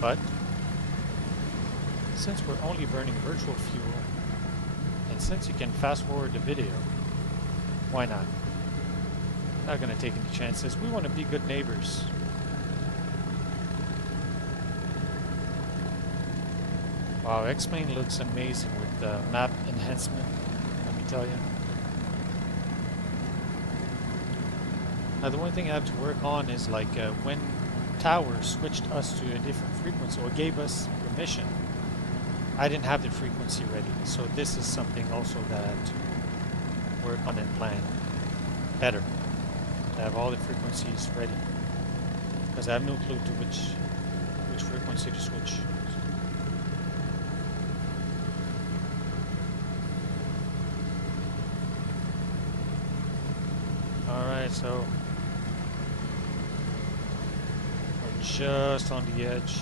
But since we're only burning virtual fuel, and since you can fast forward the video, why not? Not gonna take any chances. We want to be good neighbors. Wow, X-Plane looks amazing with the map enhancement, let me tell you. Now the one thing I have to work on is like when Tower switched us to a different frequency or gave us permission, I didn't have the frequency ready. So this is something also that I have to work on and plan better. To have all the frequencies ready. Because I have no clue to which frequency to switch. Alright, so we're just on the edge.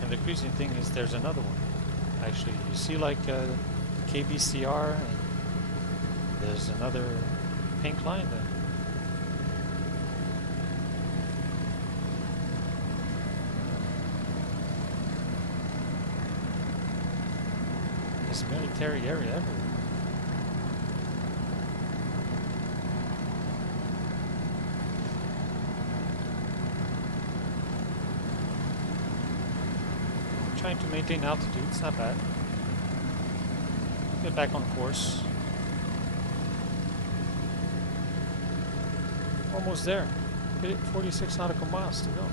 And the crazy thing is there's another one. Actually, you see like KBCR, and there's another pink line there. This military area everywhere. Trying to maintain altitude, it's not bad. Get back on course. Almost there. 46 nautical miles to go.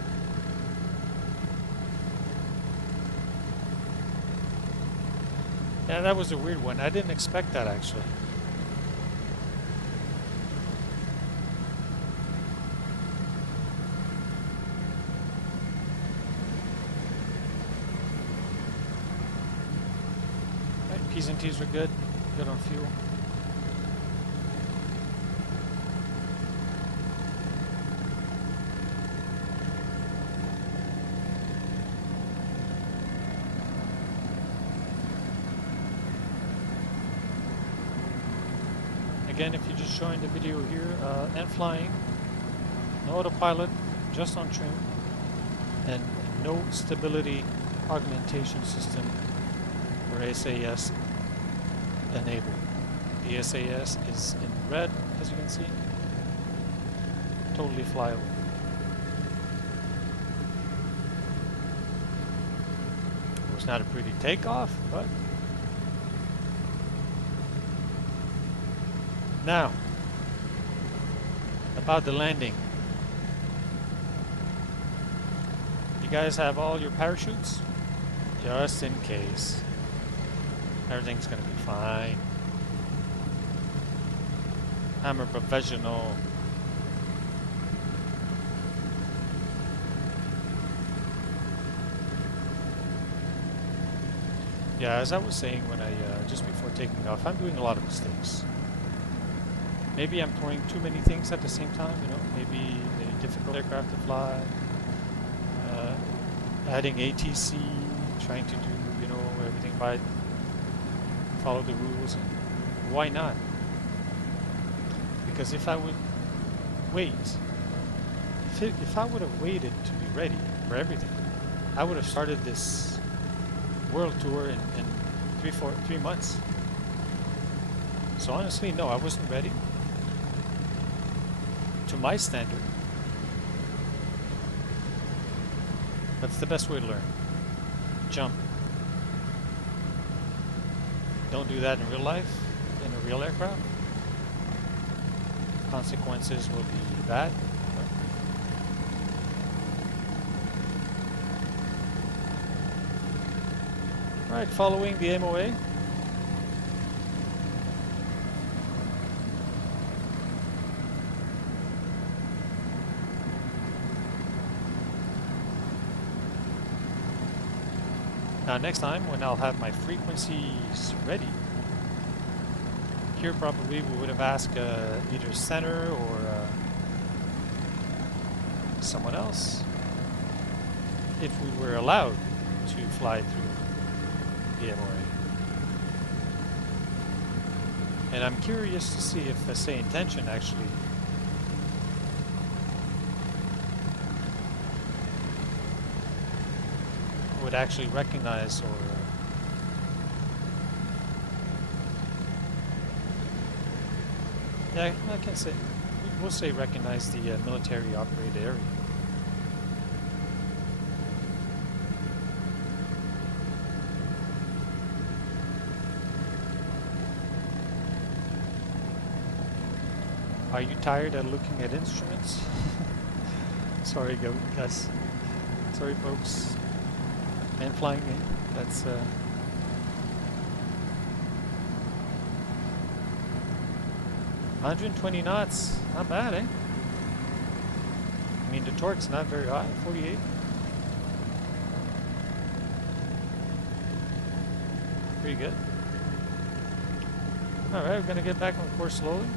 Yeah, that was a weird one. I didn't expect that actually. Right, P's and T's are good. Good on fuel. Again, if you just joined the video here, and flying, no autopilot, just on trim, and no stability augmentation system or SAS enabled. The SAS is in red, as you can see. Totally flyable. It was not a pretty takeoff, but now, about the landing. You guys have all your parachutes? Just in case. Everything's gonna be fine. I'm a professional. Yeah, as I was saying when I, just before taking off, I'm doing a lot of mistakes. Maybe I'm throwing too many things at the same time, you know, maybe a difficult aircraft to fly, adding ATC, trying to do, you know, everything by, follow the rules, and why not? Because if I would wait, if I would have waited to be ready for everything, I would have started this world tour in 3 months. So honestly, no, I wasn't ready. To my standard. That's the best way to learn. Jump. Don't do that in real life, in a real aircraft. Consequences will be bad. Right, following the MOA. Now next time, when I'll have my frequencies ready, here probably we would have asked either center or someone else if we were allowed to fly through the MOA. And I'm curious to see if, say, Intention actually would actually recognize or yeah, I can say, we'll say recognize the military operated area. Are you tired of looking at instruments? Sorry, guys. Sorry, folks. And flying in. That's 120 knots. Not bad, eh? I mean, the torque's not very high. 48. Pretty good. All right, we're gonna get back on course slowly.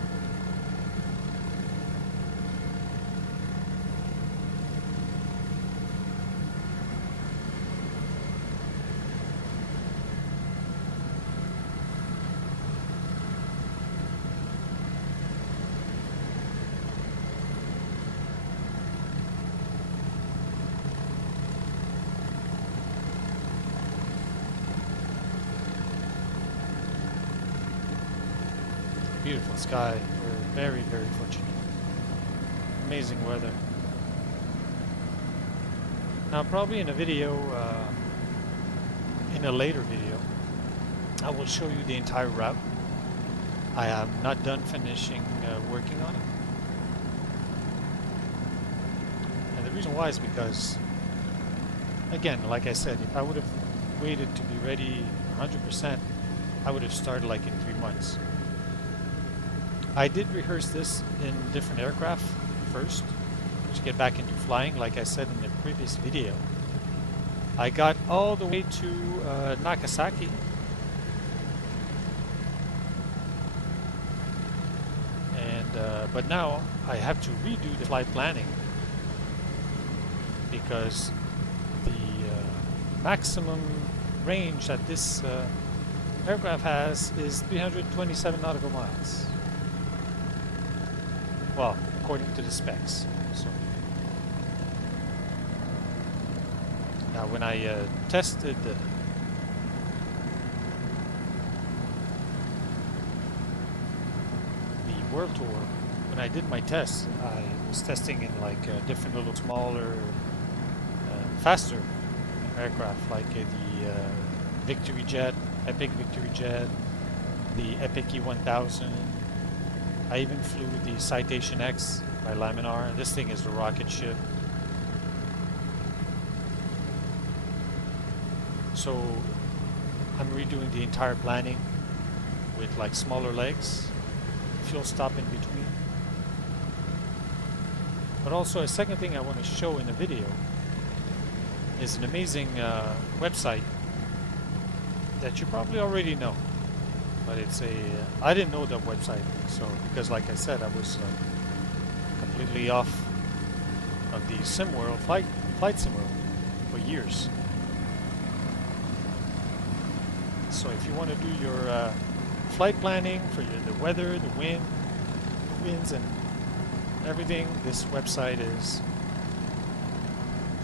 Beautiful sky. We're very, very fortunate. Amazing weather. Now, probably in a video, in a later video, I will show you the entire route. I am not done finishing working on it. And the reason why is because, again, like I said, if I would have waited to be ready 100%, I would have started like in 3 months. I did rehearse this in different aircraft first to get back into flying, like I said in the previous video. I got all the way to Nagasaki. And but now I have to redo the flight planning because the maximum range that this aircraft has is 327 nautical miles. Well, according to the specs. So now, when I tested the World Tour, when I did my tests, I was testing in like different little smaller, faster aircraft, like the Victory Jet, Epic Victory Jet, the Epic E1000. I even flew the Citation X by Laminar. This thing is the rocket ship. So I'm redoing the entire planning with like smaller legs, fuel stop in between. But also a second thing I want to show in the video is an amazing website that you probably already know. But it's a, I didn't know that website, so, because like I said, I was completely off of the SimWorld, flight SimWorld for years. So if you want to do your flight planning for the weather, the winds and everything, this website is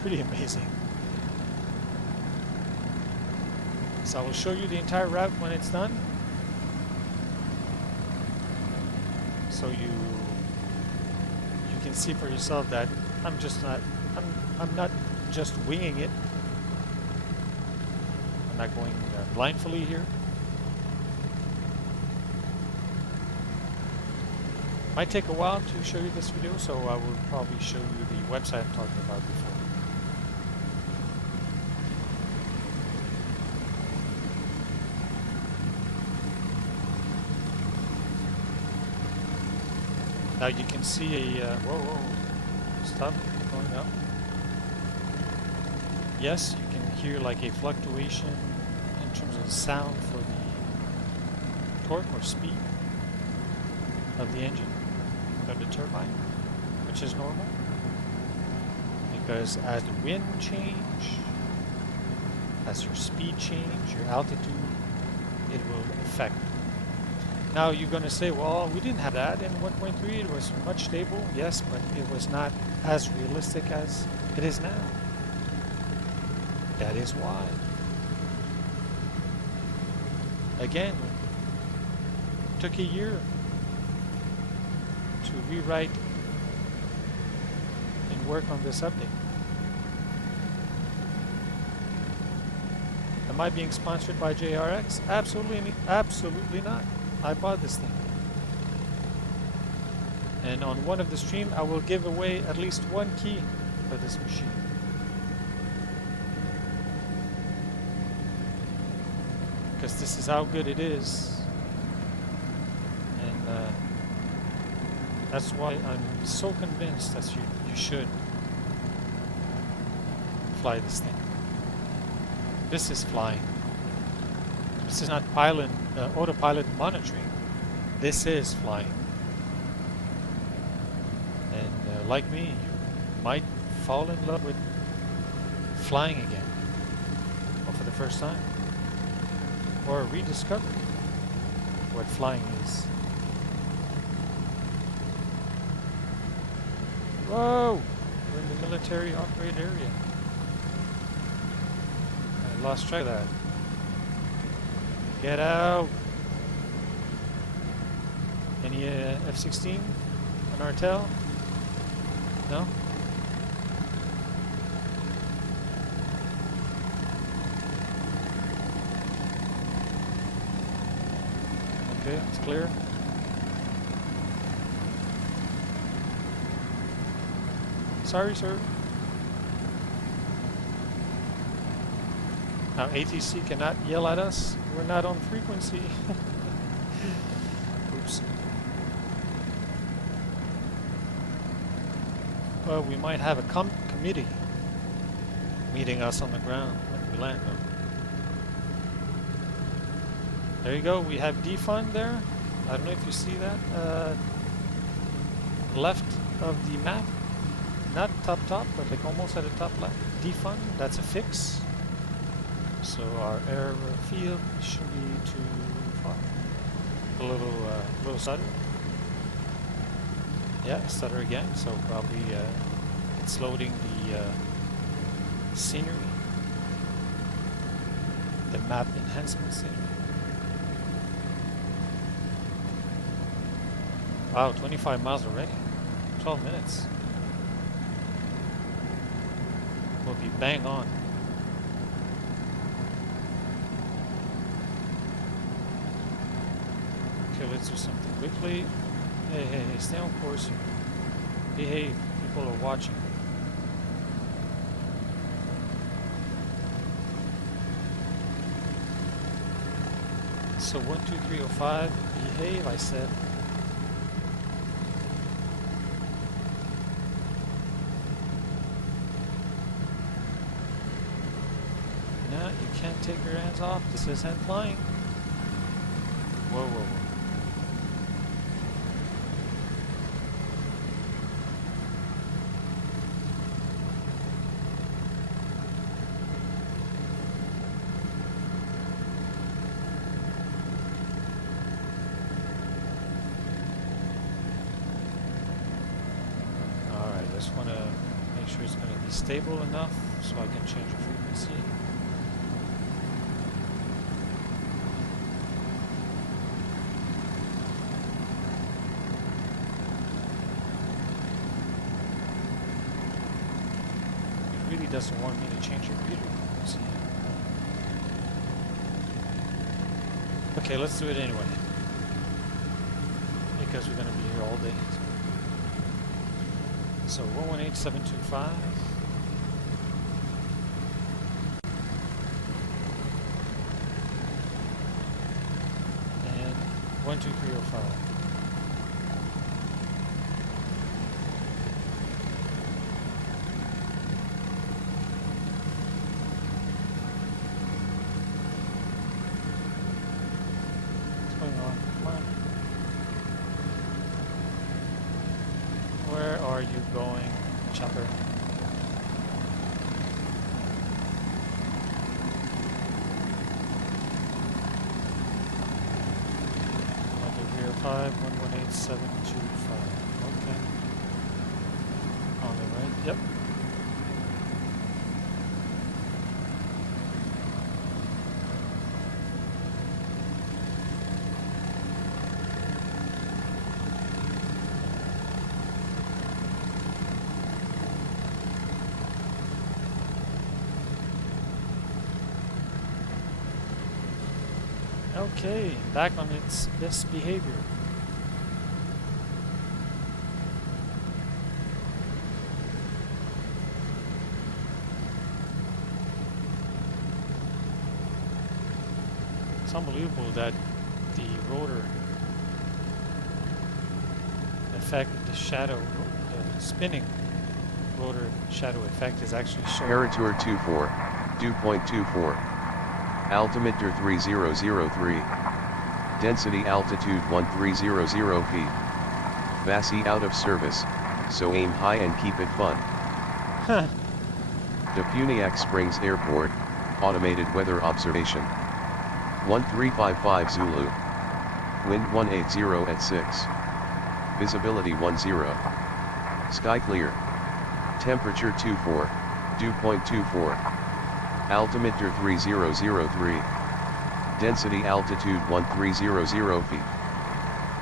pretty amazing. So I will show you the entire route when it's done. So you can see for yourself that I'm not just winging it. I'm not going blindly here. Might take a while to show you this video, so I will probably show you the website I'm talking about before. Now you can see a whoa, stop, going up. Yes, you can hear like a fluctuation in terms of the sound for the torque or speed of the engine, of the turbine, which is normal. because as the wind change, as your speed change, your altitude, it will affect. Now you're going to say, well, we didn't have that in 1.3, it was much stable. Yes, but it was not as realistic as it is now. That is why. Again, it took a year to rewrite and work on this update. Am I being sponsored by JRX? Absolutely not. I bought this thing. And on one of the streams, I will give away at least one key for this machine. Because this is how good it is. And that's why I'm so convinced that you should fly this thing. This is flying. This is not autopilot monitoring. This is flying. And like me, you might fall in love with flying again, or for the first time, or rediscover what flying is. Whoa! We're in the military operated area. I lost track of that. Get out! Any F-16 on our tail? No? Okay, it's clear. Sorry, sir. Now ATC cannot yell at us. We're not on frequency. Oops. Well, we might have a committee meeting us on the ground when we land, though. There you go. We have defund there. I don't know if you see that. Left of the map. Not top, but like almost at the top left. Defund. That's a fix. So our airfield shouldn't be too far. A little stutter. Yeah, stutter again. So probably it's loading the scenery, the map enhancement scenery. Wow, 25 miles already. 12 minutes. We'll be bang on. Okay, let's do something quickly. Hey, stay on course here. Hey, people are watching. So 12305, behave, I said. No, you can't take your hands off. This isn't flying. Whoa. Just want to make sure it's going to be stable enough so I can change the frequency. It really doesn't want me to change the reader frequency. Okay, let's do it anyway. Because we're going to be here all day. So 118725 and 12305. What's going on? Come on. Where are you going, chopper? 118.725. Okay. On the right. Yep. Okay, back on its best behavior. It's unbelievable that the rotor effect, the shadow, the spinning rotor shadow effect is actually showing. Paratur 24, 2.24. Altimeter 3003. Density altitude 1300 feet. VASI out of service, so aim high and keep it fun. Defuniak Springs Airport, automated weather observation. 1355 Zulu. Wind 180 at 6. Visibility 10. Sky clear. Temperature 24, 2.24. Altimeter 3003. Density altitude 1300 feet.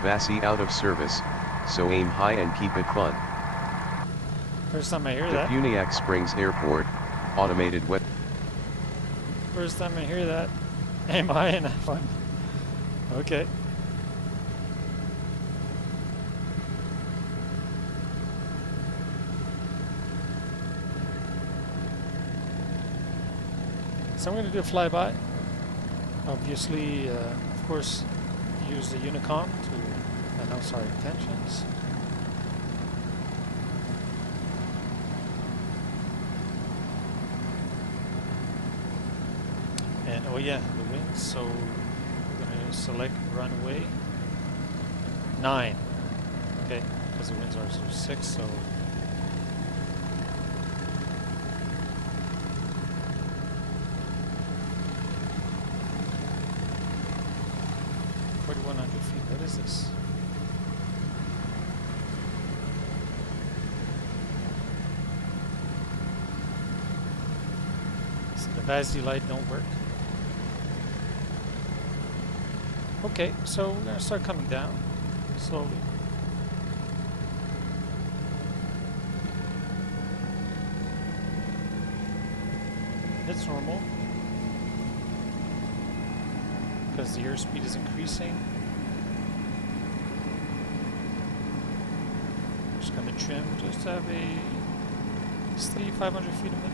VASI out of service, so aim high and keep it fun. First time I hear that. Defuniak Springs Airport, automated weather. First time I hear that. Aim high and have fun. Okay. So I'm going to do a flyby. Obviously, of course, use the Unicom to announce our intentions. And oh yeah, the winds. So we're going to select runway 9. Okay, because the winds are 6. So 4,100 feet. What is this? So the VASI light don't work. Okay, so we're gonna start coming down slowly. It's normal, because the airspeed is increasing. Just going to trim, just to have a steady 500 feet a minute.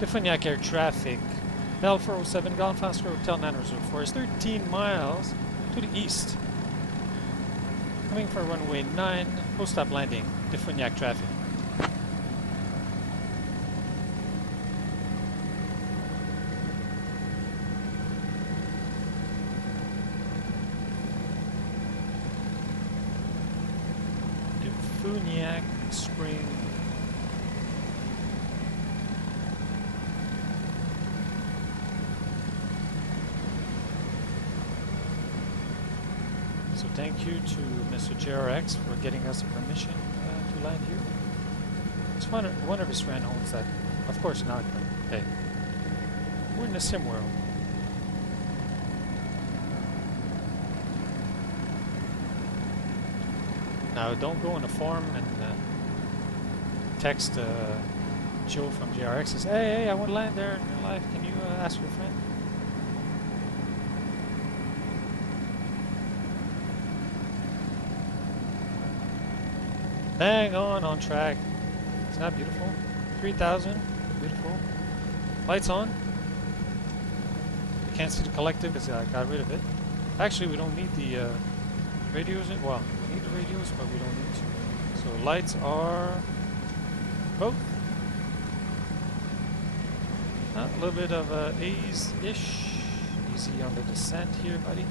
Defuniak air traffic. Bell 407, Golf Oscar Hotel 904 is 13 miles to the east. Coming for runway 9, post-stop landing, Defuniak traffic. Defuniak Springs. So thank you to Mr. JRX for getting us the permission to land here. It's one of his friends owns that. Of course not, but hey, we're in a sim world. Now don't go on a forum and text Joe from JRX and say, hey, I want to land there in real life. Can you ask your friend? Bang on track. It's not beautiful. 3,000, beautiful. Lights on. You can't see the collective because I got rid of it. Actually, we don't need the radios. Well, we need the radios, but we don't need to. So lights are both. A little bit of ease-ish. Easy on the descent here, buddy.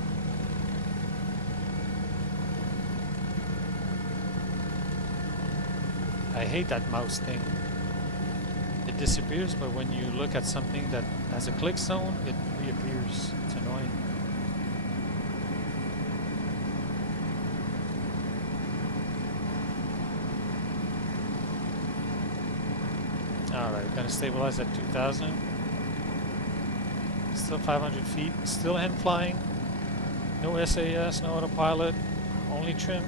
I hate that mouse thing. It disappears, but when you look at something that has a click zone, it reappears. It's annoying. Alright, gonna stabilize at 2,000. Still 500 feet. Still hand flying. No SAS, no autopilot. Only trim.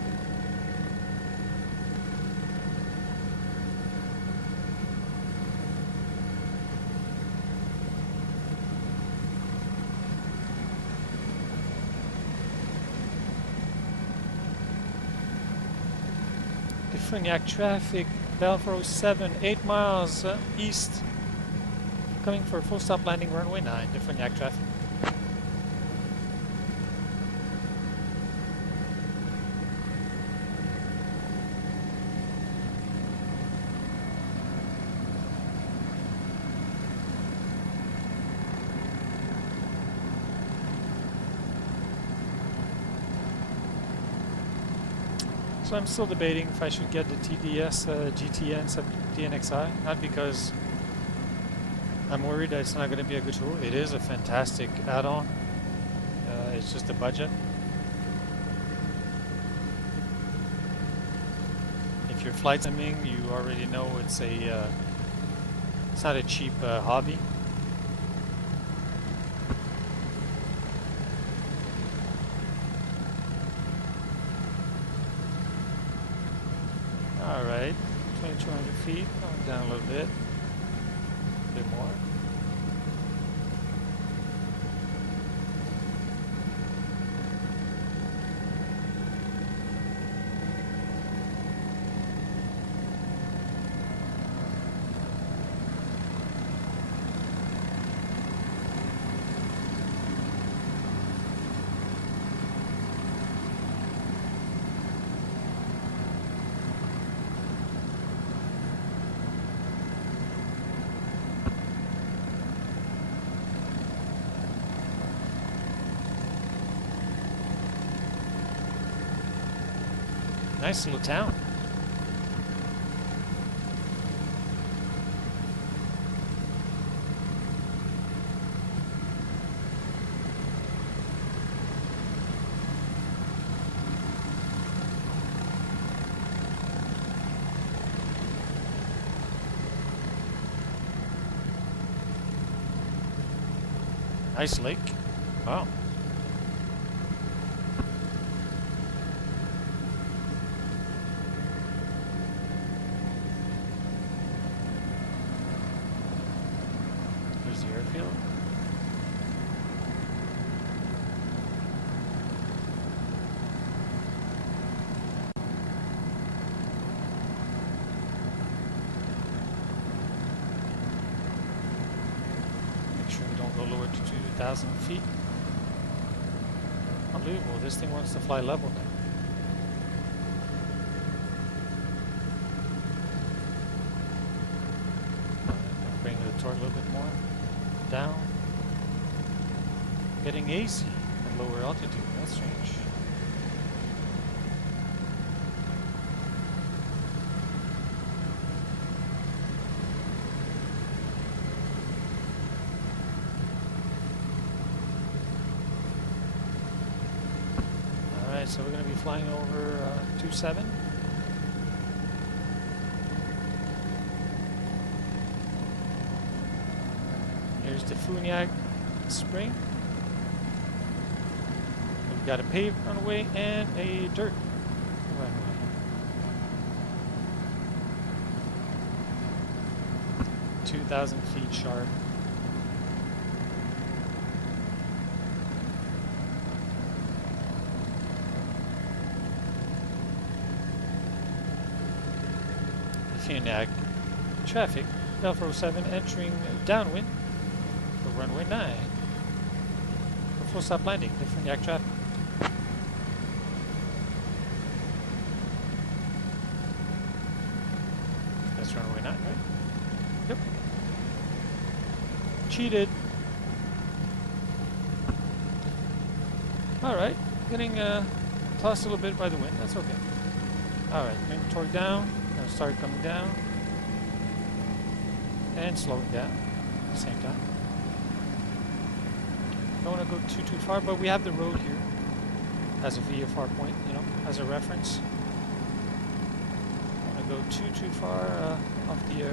Defuniak traffic, Bell 7, 8 miles east. Coming for full stop landing runway 9, Defuniak traffic. So I'm still debating if I should get the TDS GTN sub DNXI, not because I'm worried that it's not going to be a good tool. It is a fantastic add-on. It's just a budget. If you're flight simming, you already know it's a it's not a cheap hobby. Alright, 2,200 feet, going down a little bit more. Nice little town. Nice lake. Wow. Airfield. Make sure we don't go lower to 2,000 feet. Unbelievable, this thing wants to fly level now. Bring the torque a little bit more. Down. Getting AC at lower altitude. That's strange. Alright, so we're going to be flying over 27. Here's Defuniak Springs. We've got a paved runway and a dirt runway. – 2,000 feet sharp. Defuniak traffic, Alpha 07 entering downwind for runway 9. For full stop landing, Defuniak traffic. That's runway 9, right? Yep. Cheated. Alright, getting tossed a little bit by the wind, that's okay. Alright, bring the torque down, gonna start coming down. And slowing down at the same time. Don't want to go too far, but we have the road here as a VFR point, you know, as a reference. Don't want to go too far off the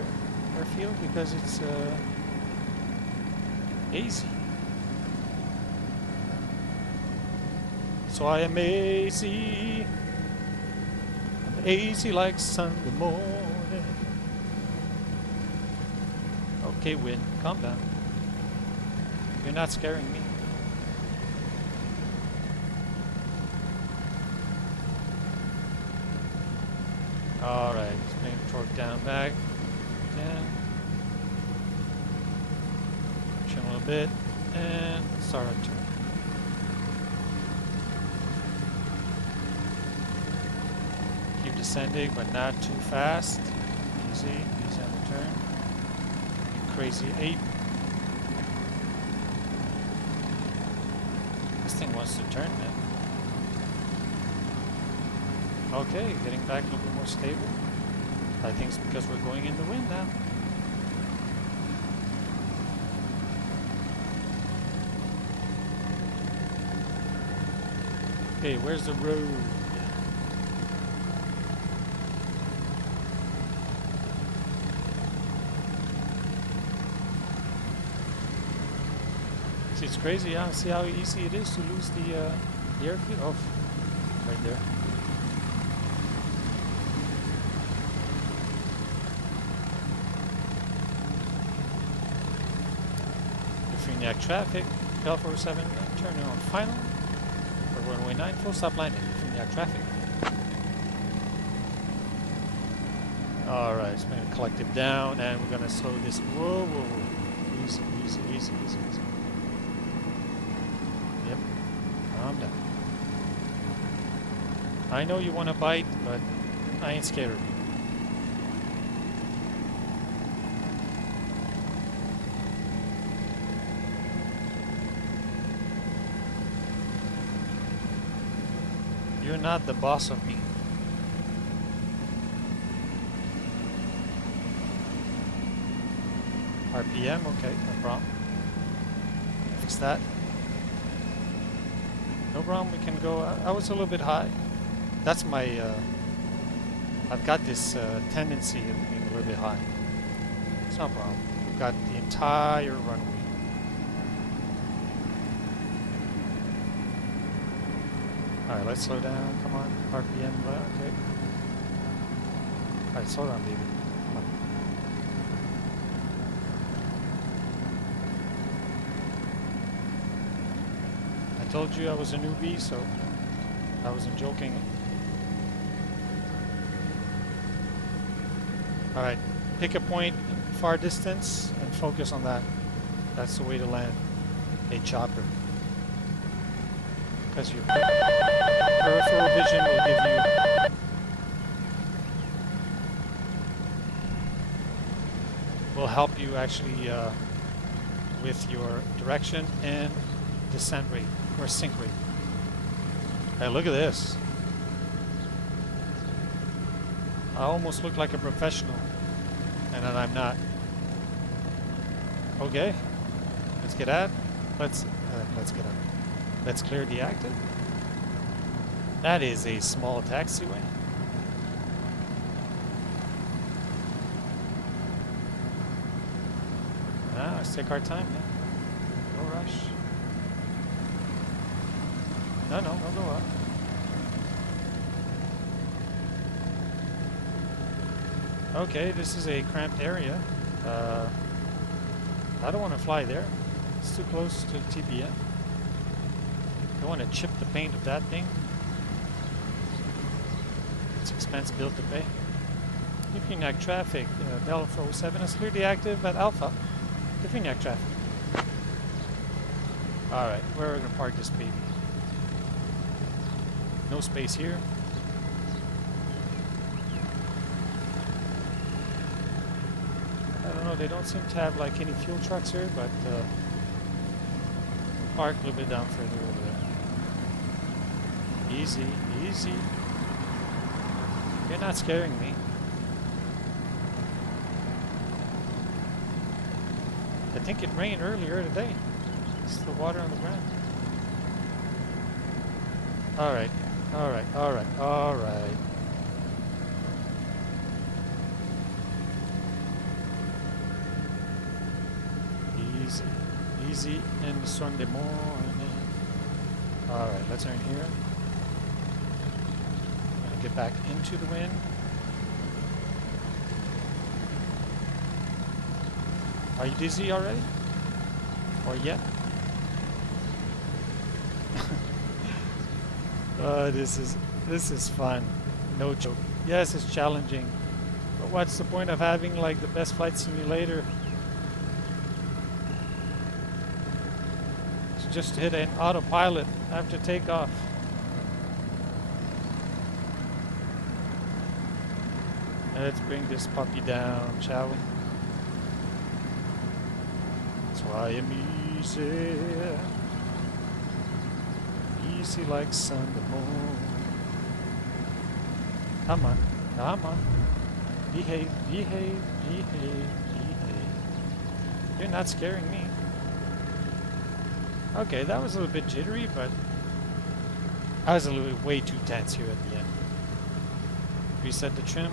airfield because it's hazy. So I am hazy. I'm hazy like Sunday morning. Okay, wind, calm down. You're not scaring me. Alright, let's bring the torque down back. Again. Trim a little bit. And start our turn. Keep descending, but not too fast. Easy, easy on the turn. Crazy ape. This thing wants to turn, man. Okay, getting back a little bit more stable. I think it's because we're going in the wind now. Okay, where's the road? See, it's crazy, huh? See how easy it is to lose the airfield? Oh, right there. Defuniak traffic, Alpha 07, turning on final. For runway 9, full stop landing, Defuniak traffic. Alright, so we're going to collect it down and we're going to slow this. Whoa, whoa, whoa. Easy, easy, easy, easy, easy. Yep, calm down. I know you want to bite, but I ain't scared of you. You're not the boss of me. RPM, okay, no problem. Fix that. No problem, we can go. I was a little bit high. That's my. I've got this tendency of being a little bit high. It's no problem. We've got the entire runway. Alright, let's slow down. Come on. RPM. Okay. Alright, slow down, baby. Come on. I told you I was a newbie, so I wasn't joking. Alright, pick a point far distance and focus on that. That's the way to land a chopper. Because your peripheral vision will give you will help you actually with your direction and descent rate or sink rate. Hey, look at this. I almost look like a professional, and then I'm not. Okay, let's get out. Let's get out. Let's clear the active. That is a small taxiway. Ah, let's take our time, man. No rush. No, don't go up. Okay, this is a cramped area. I don't want to fly there. It's too close to TBN. I want to chip the paint of that thing. It's expense bill to pay. Defuniak traffic, Bell 407 is clearly active at Alpha. Defuniak traffic. Alright, we're gonna park this baby. No space here. I don't know, they don't seem to have like any fuel trucks here, but park a little bit down further over there. Easy, easy. You're not scaring me. I think it rained earlier today. It's the water on the ground. Alright, alright, alright, alright. Easy, easy in the Sunday morning. Alright, let's turn here. I'm gonna get back into the wind. Are you dizzy already? Or yet? This is fun. No joke. Yes, it's challenging. But what's the point of having like the best flight simulator? It's just to hit an autopilot after takeoff. Let's bring this puppy down, shall we? That's why I'm easy. Easy like Sunday morning. Come on, come on. Behave, behave, behave, behave. You're not scaring me. Okay, that was a little bit jittery, but I was a little bit way too tense here at the end. Reset the trim.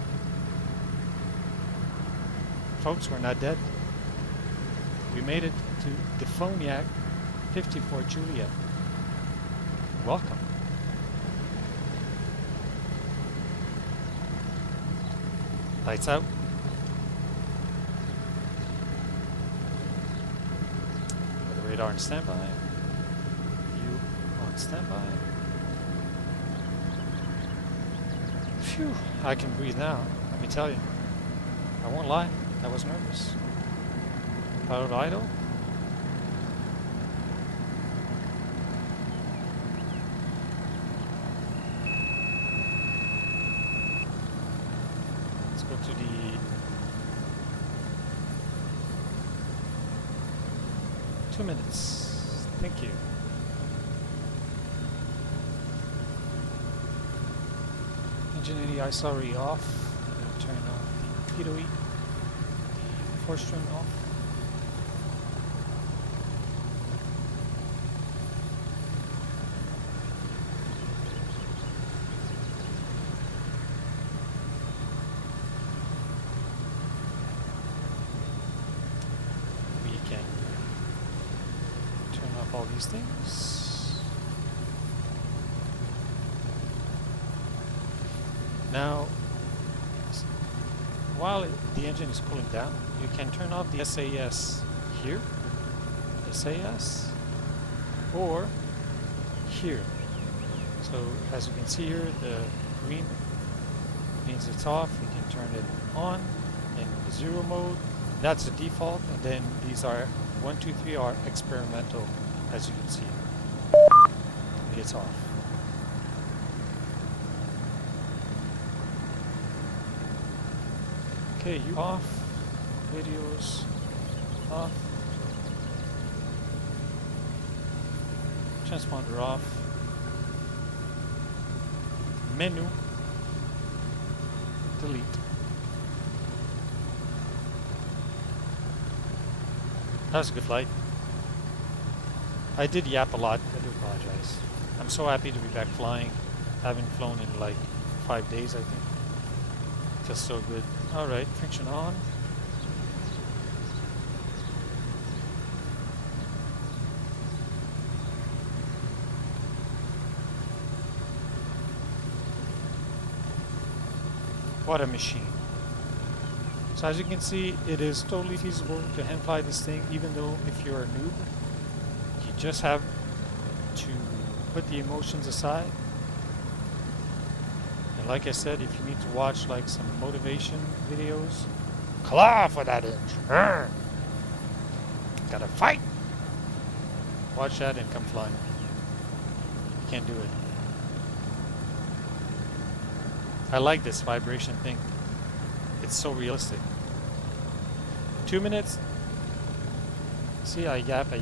Folks, we're not dead. We made it to Defuniak 54 Juliet. Welcome. Lights out. Weather radar on standby. View on standby. Phew, I can breathe now, let me tell you. I won't lie, I was nervous. Pilot idle. Let's go to the 2 minutes. Thank you. Engine ADI sorry off. I'm going to turn off the pitot, the force trim off. We can turn off all these things. Now, while the engine is cooling down, you can turn off the SAS here, SAS, or here. So as you can see here, the green means it's off. You can turn it on in the 0 mode. That's the default, and then these are 1, 2, 3 are experimental, as you can see. It's off. Okay, you off. Videos off. Transponder off. Menu. Delete. That was a good flight. I did yap a lot. I do apologize. I'm so happy to be back flying. I haven't flown in like 5 days, I think. Feels so good. Alright, friction on. What a machine. So as you can see, it is totally feasible to hand fly this thing, even though if you're a noob, you just have to put the emotions aside and like I said, if you need to watch like some motivation videos, claw for that inch. Gotta fight. Watch that and come flying. You can't do it. I like this vibration thing. It's so realistic. 2 minutes. See, I yap.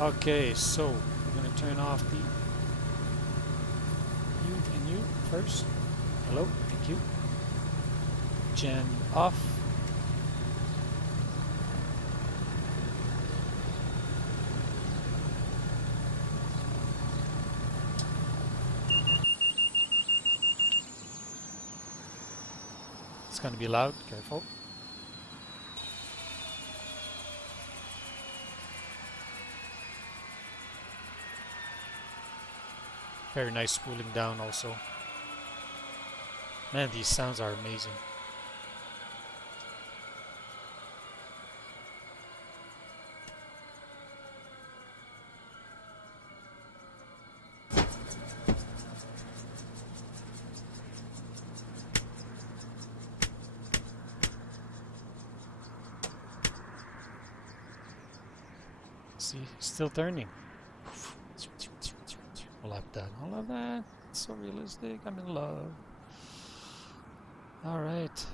Okay, so we're gonna turn off the you and you first. Hello, thank you. Gen off. It's gonna be loud, careful. Very nice spooling down also. Man, these sounds are amazing. See, still turning. I love that. I love that. It's so realistic. I'm in love. All right.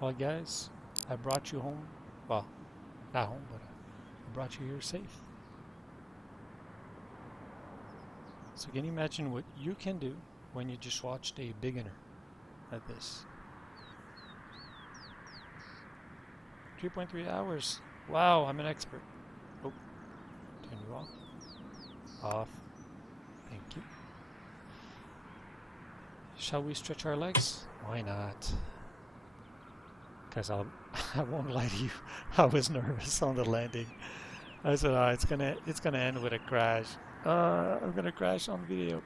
Well, guys, I brought you home. Well, not home, but I brought you here safe. So can you imagine what you can do when you just watched a beginner like this? 3.3 hours. Wow, I'm an expert. Oh, turn you off. Off. Thank you. Shall we stretch our legs? Why not? Because I won't lie to you. I was nervous on the landing. I said, oh, it's gonna end with a crash. I'm gonna crash on video.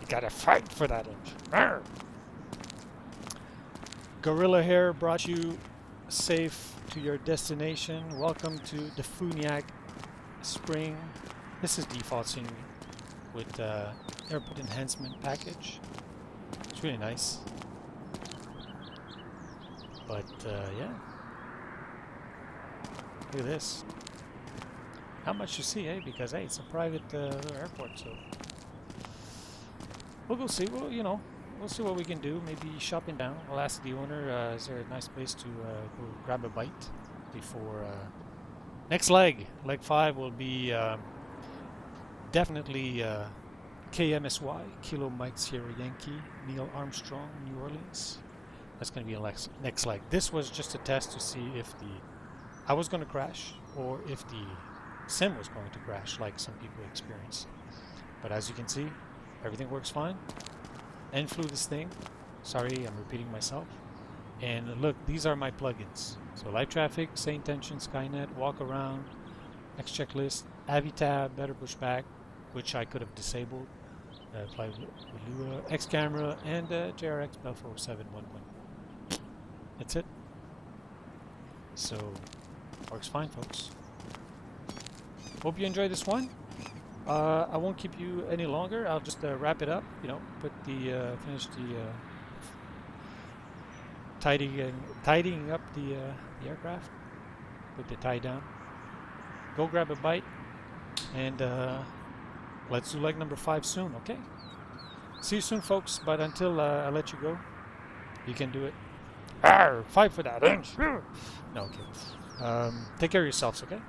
You gotta fight for that inch. Arr! Gorilla here brought you safe to your destination. Welcome to Defuniak Springs. This is default scene with airport enhancement package. It's really nice. But yeah, look at this. Not much to see, because hey, it's a private little airport, so we'll go see. Well, you know. We'll see what we can do. Maybe shopping down. We'll ask the owner, is there a nice place to go grab a bite before next leg. Leg 5 will be definitely KMSY, Kilo Mike Sierra Yankee, Neil Armstrong, New Orleans. That's going to be a next leg. This was just a test to see if I was going to crash or if the sim was going to crash like some people experience. But as you can see, everything works fine. And flew this thing. Sorry, I'm repeating myself. And look, these are my plugins. So live traffic, say intention, Skynet, WalkAround, X-Checklist, AviTab, better PushBack, which I could have disabled. Apply with Lua, X-Camera, and JRX Bell 4711. That's it. So, works fine, folks. Hope you enjoyed this one. I won't keep you any longer. I'll just wrap it up. You know, put the finish the tidying up the aircraft. Put the tie down. Go grab a bite, and let's do leg number 5 soon. Okay. See you soon, folks. But until I let you go, you can do it. Arr, fight for that inch. No, okay. Take care of yourselves. Okay.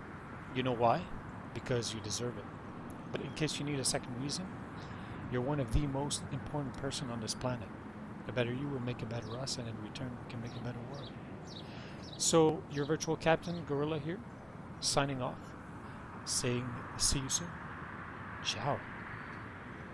You know why? Because you deserve it. But in case you need a second reason, you're one of the most important person on this planet. The better you will make a better us, and in return we can make a better world. So your virtual captain, Gorilla here, signing off, saying see you soon. Ciao.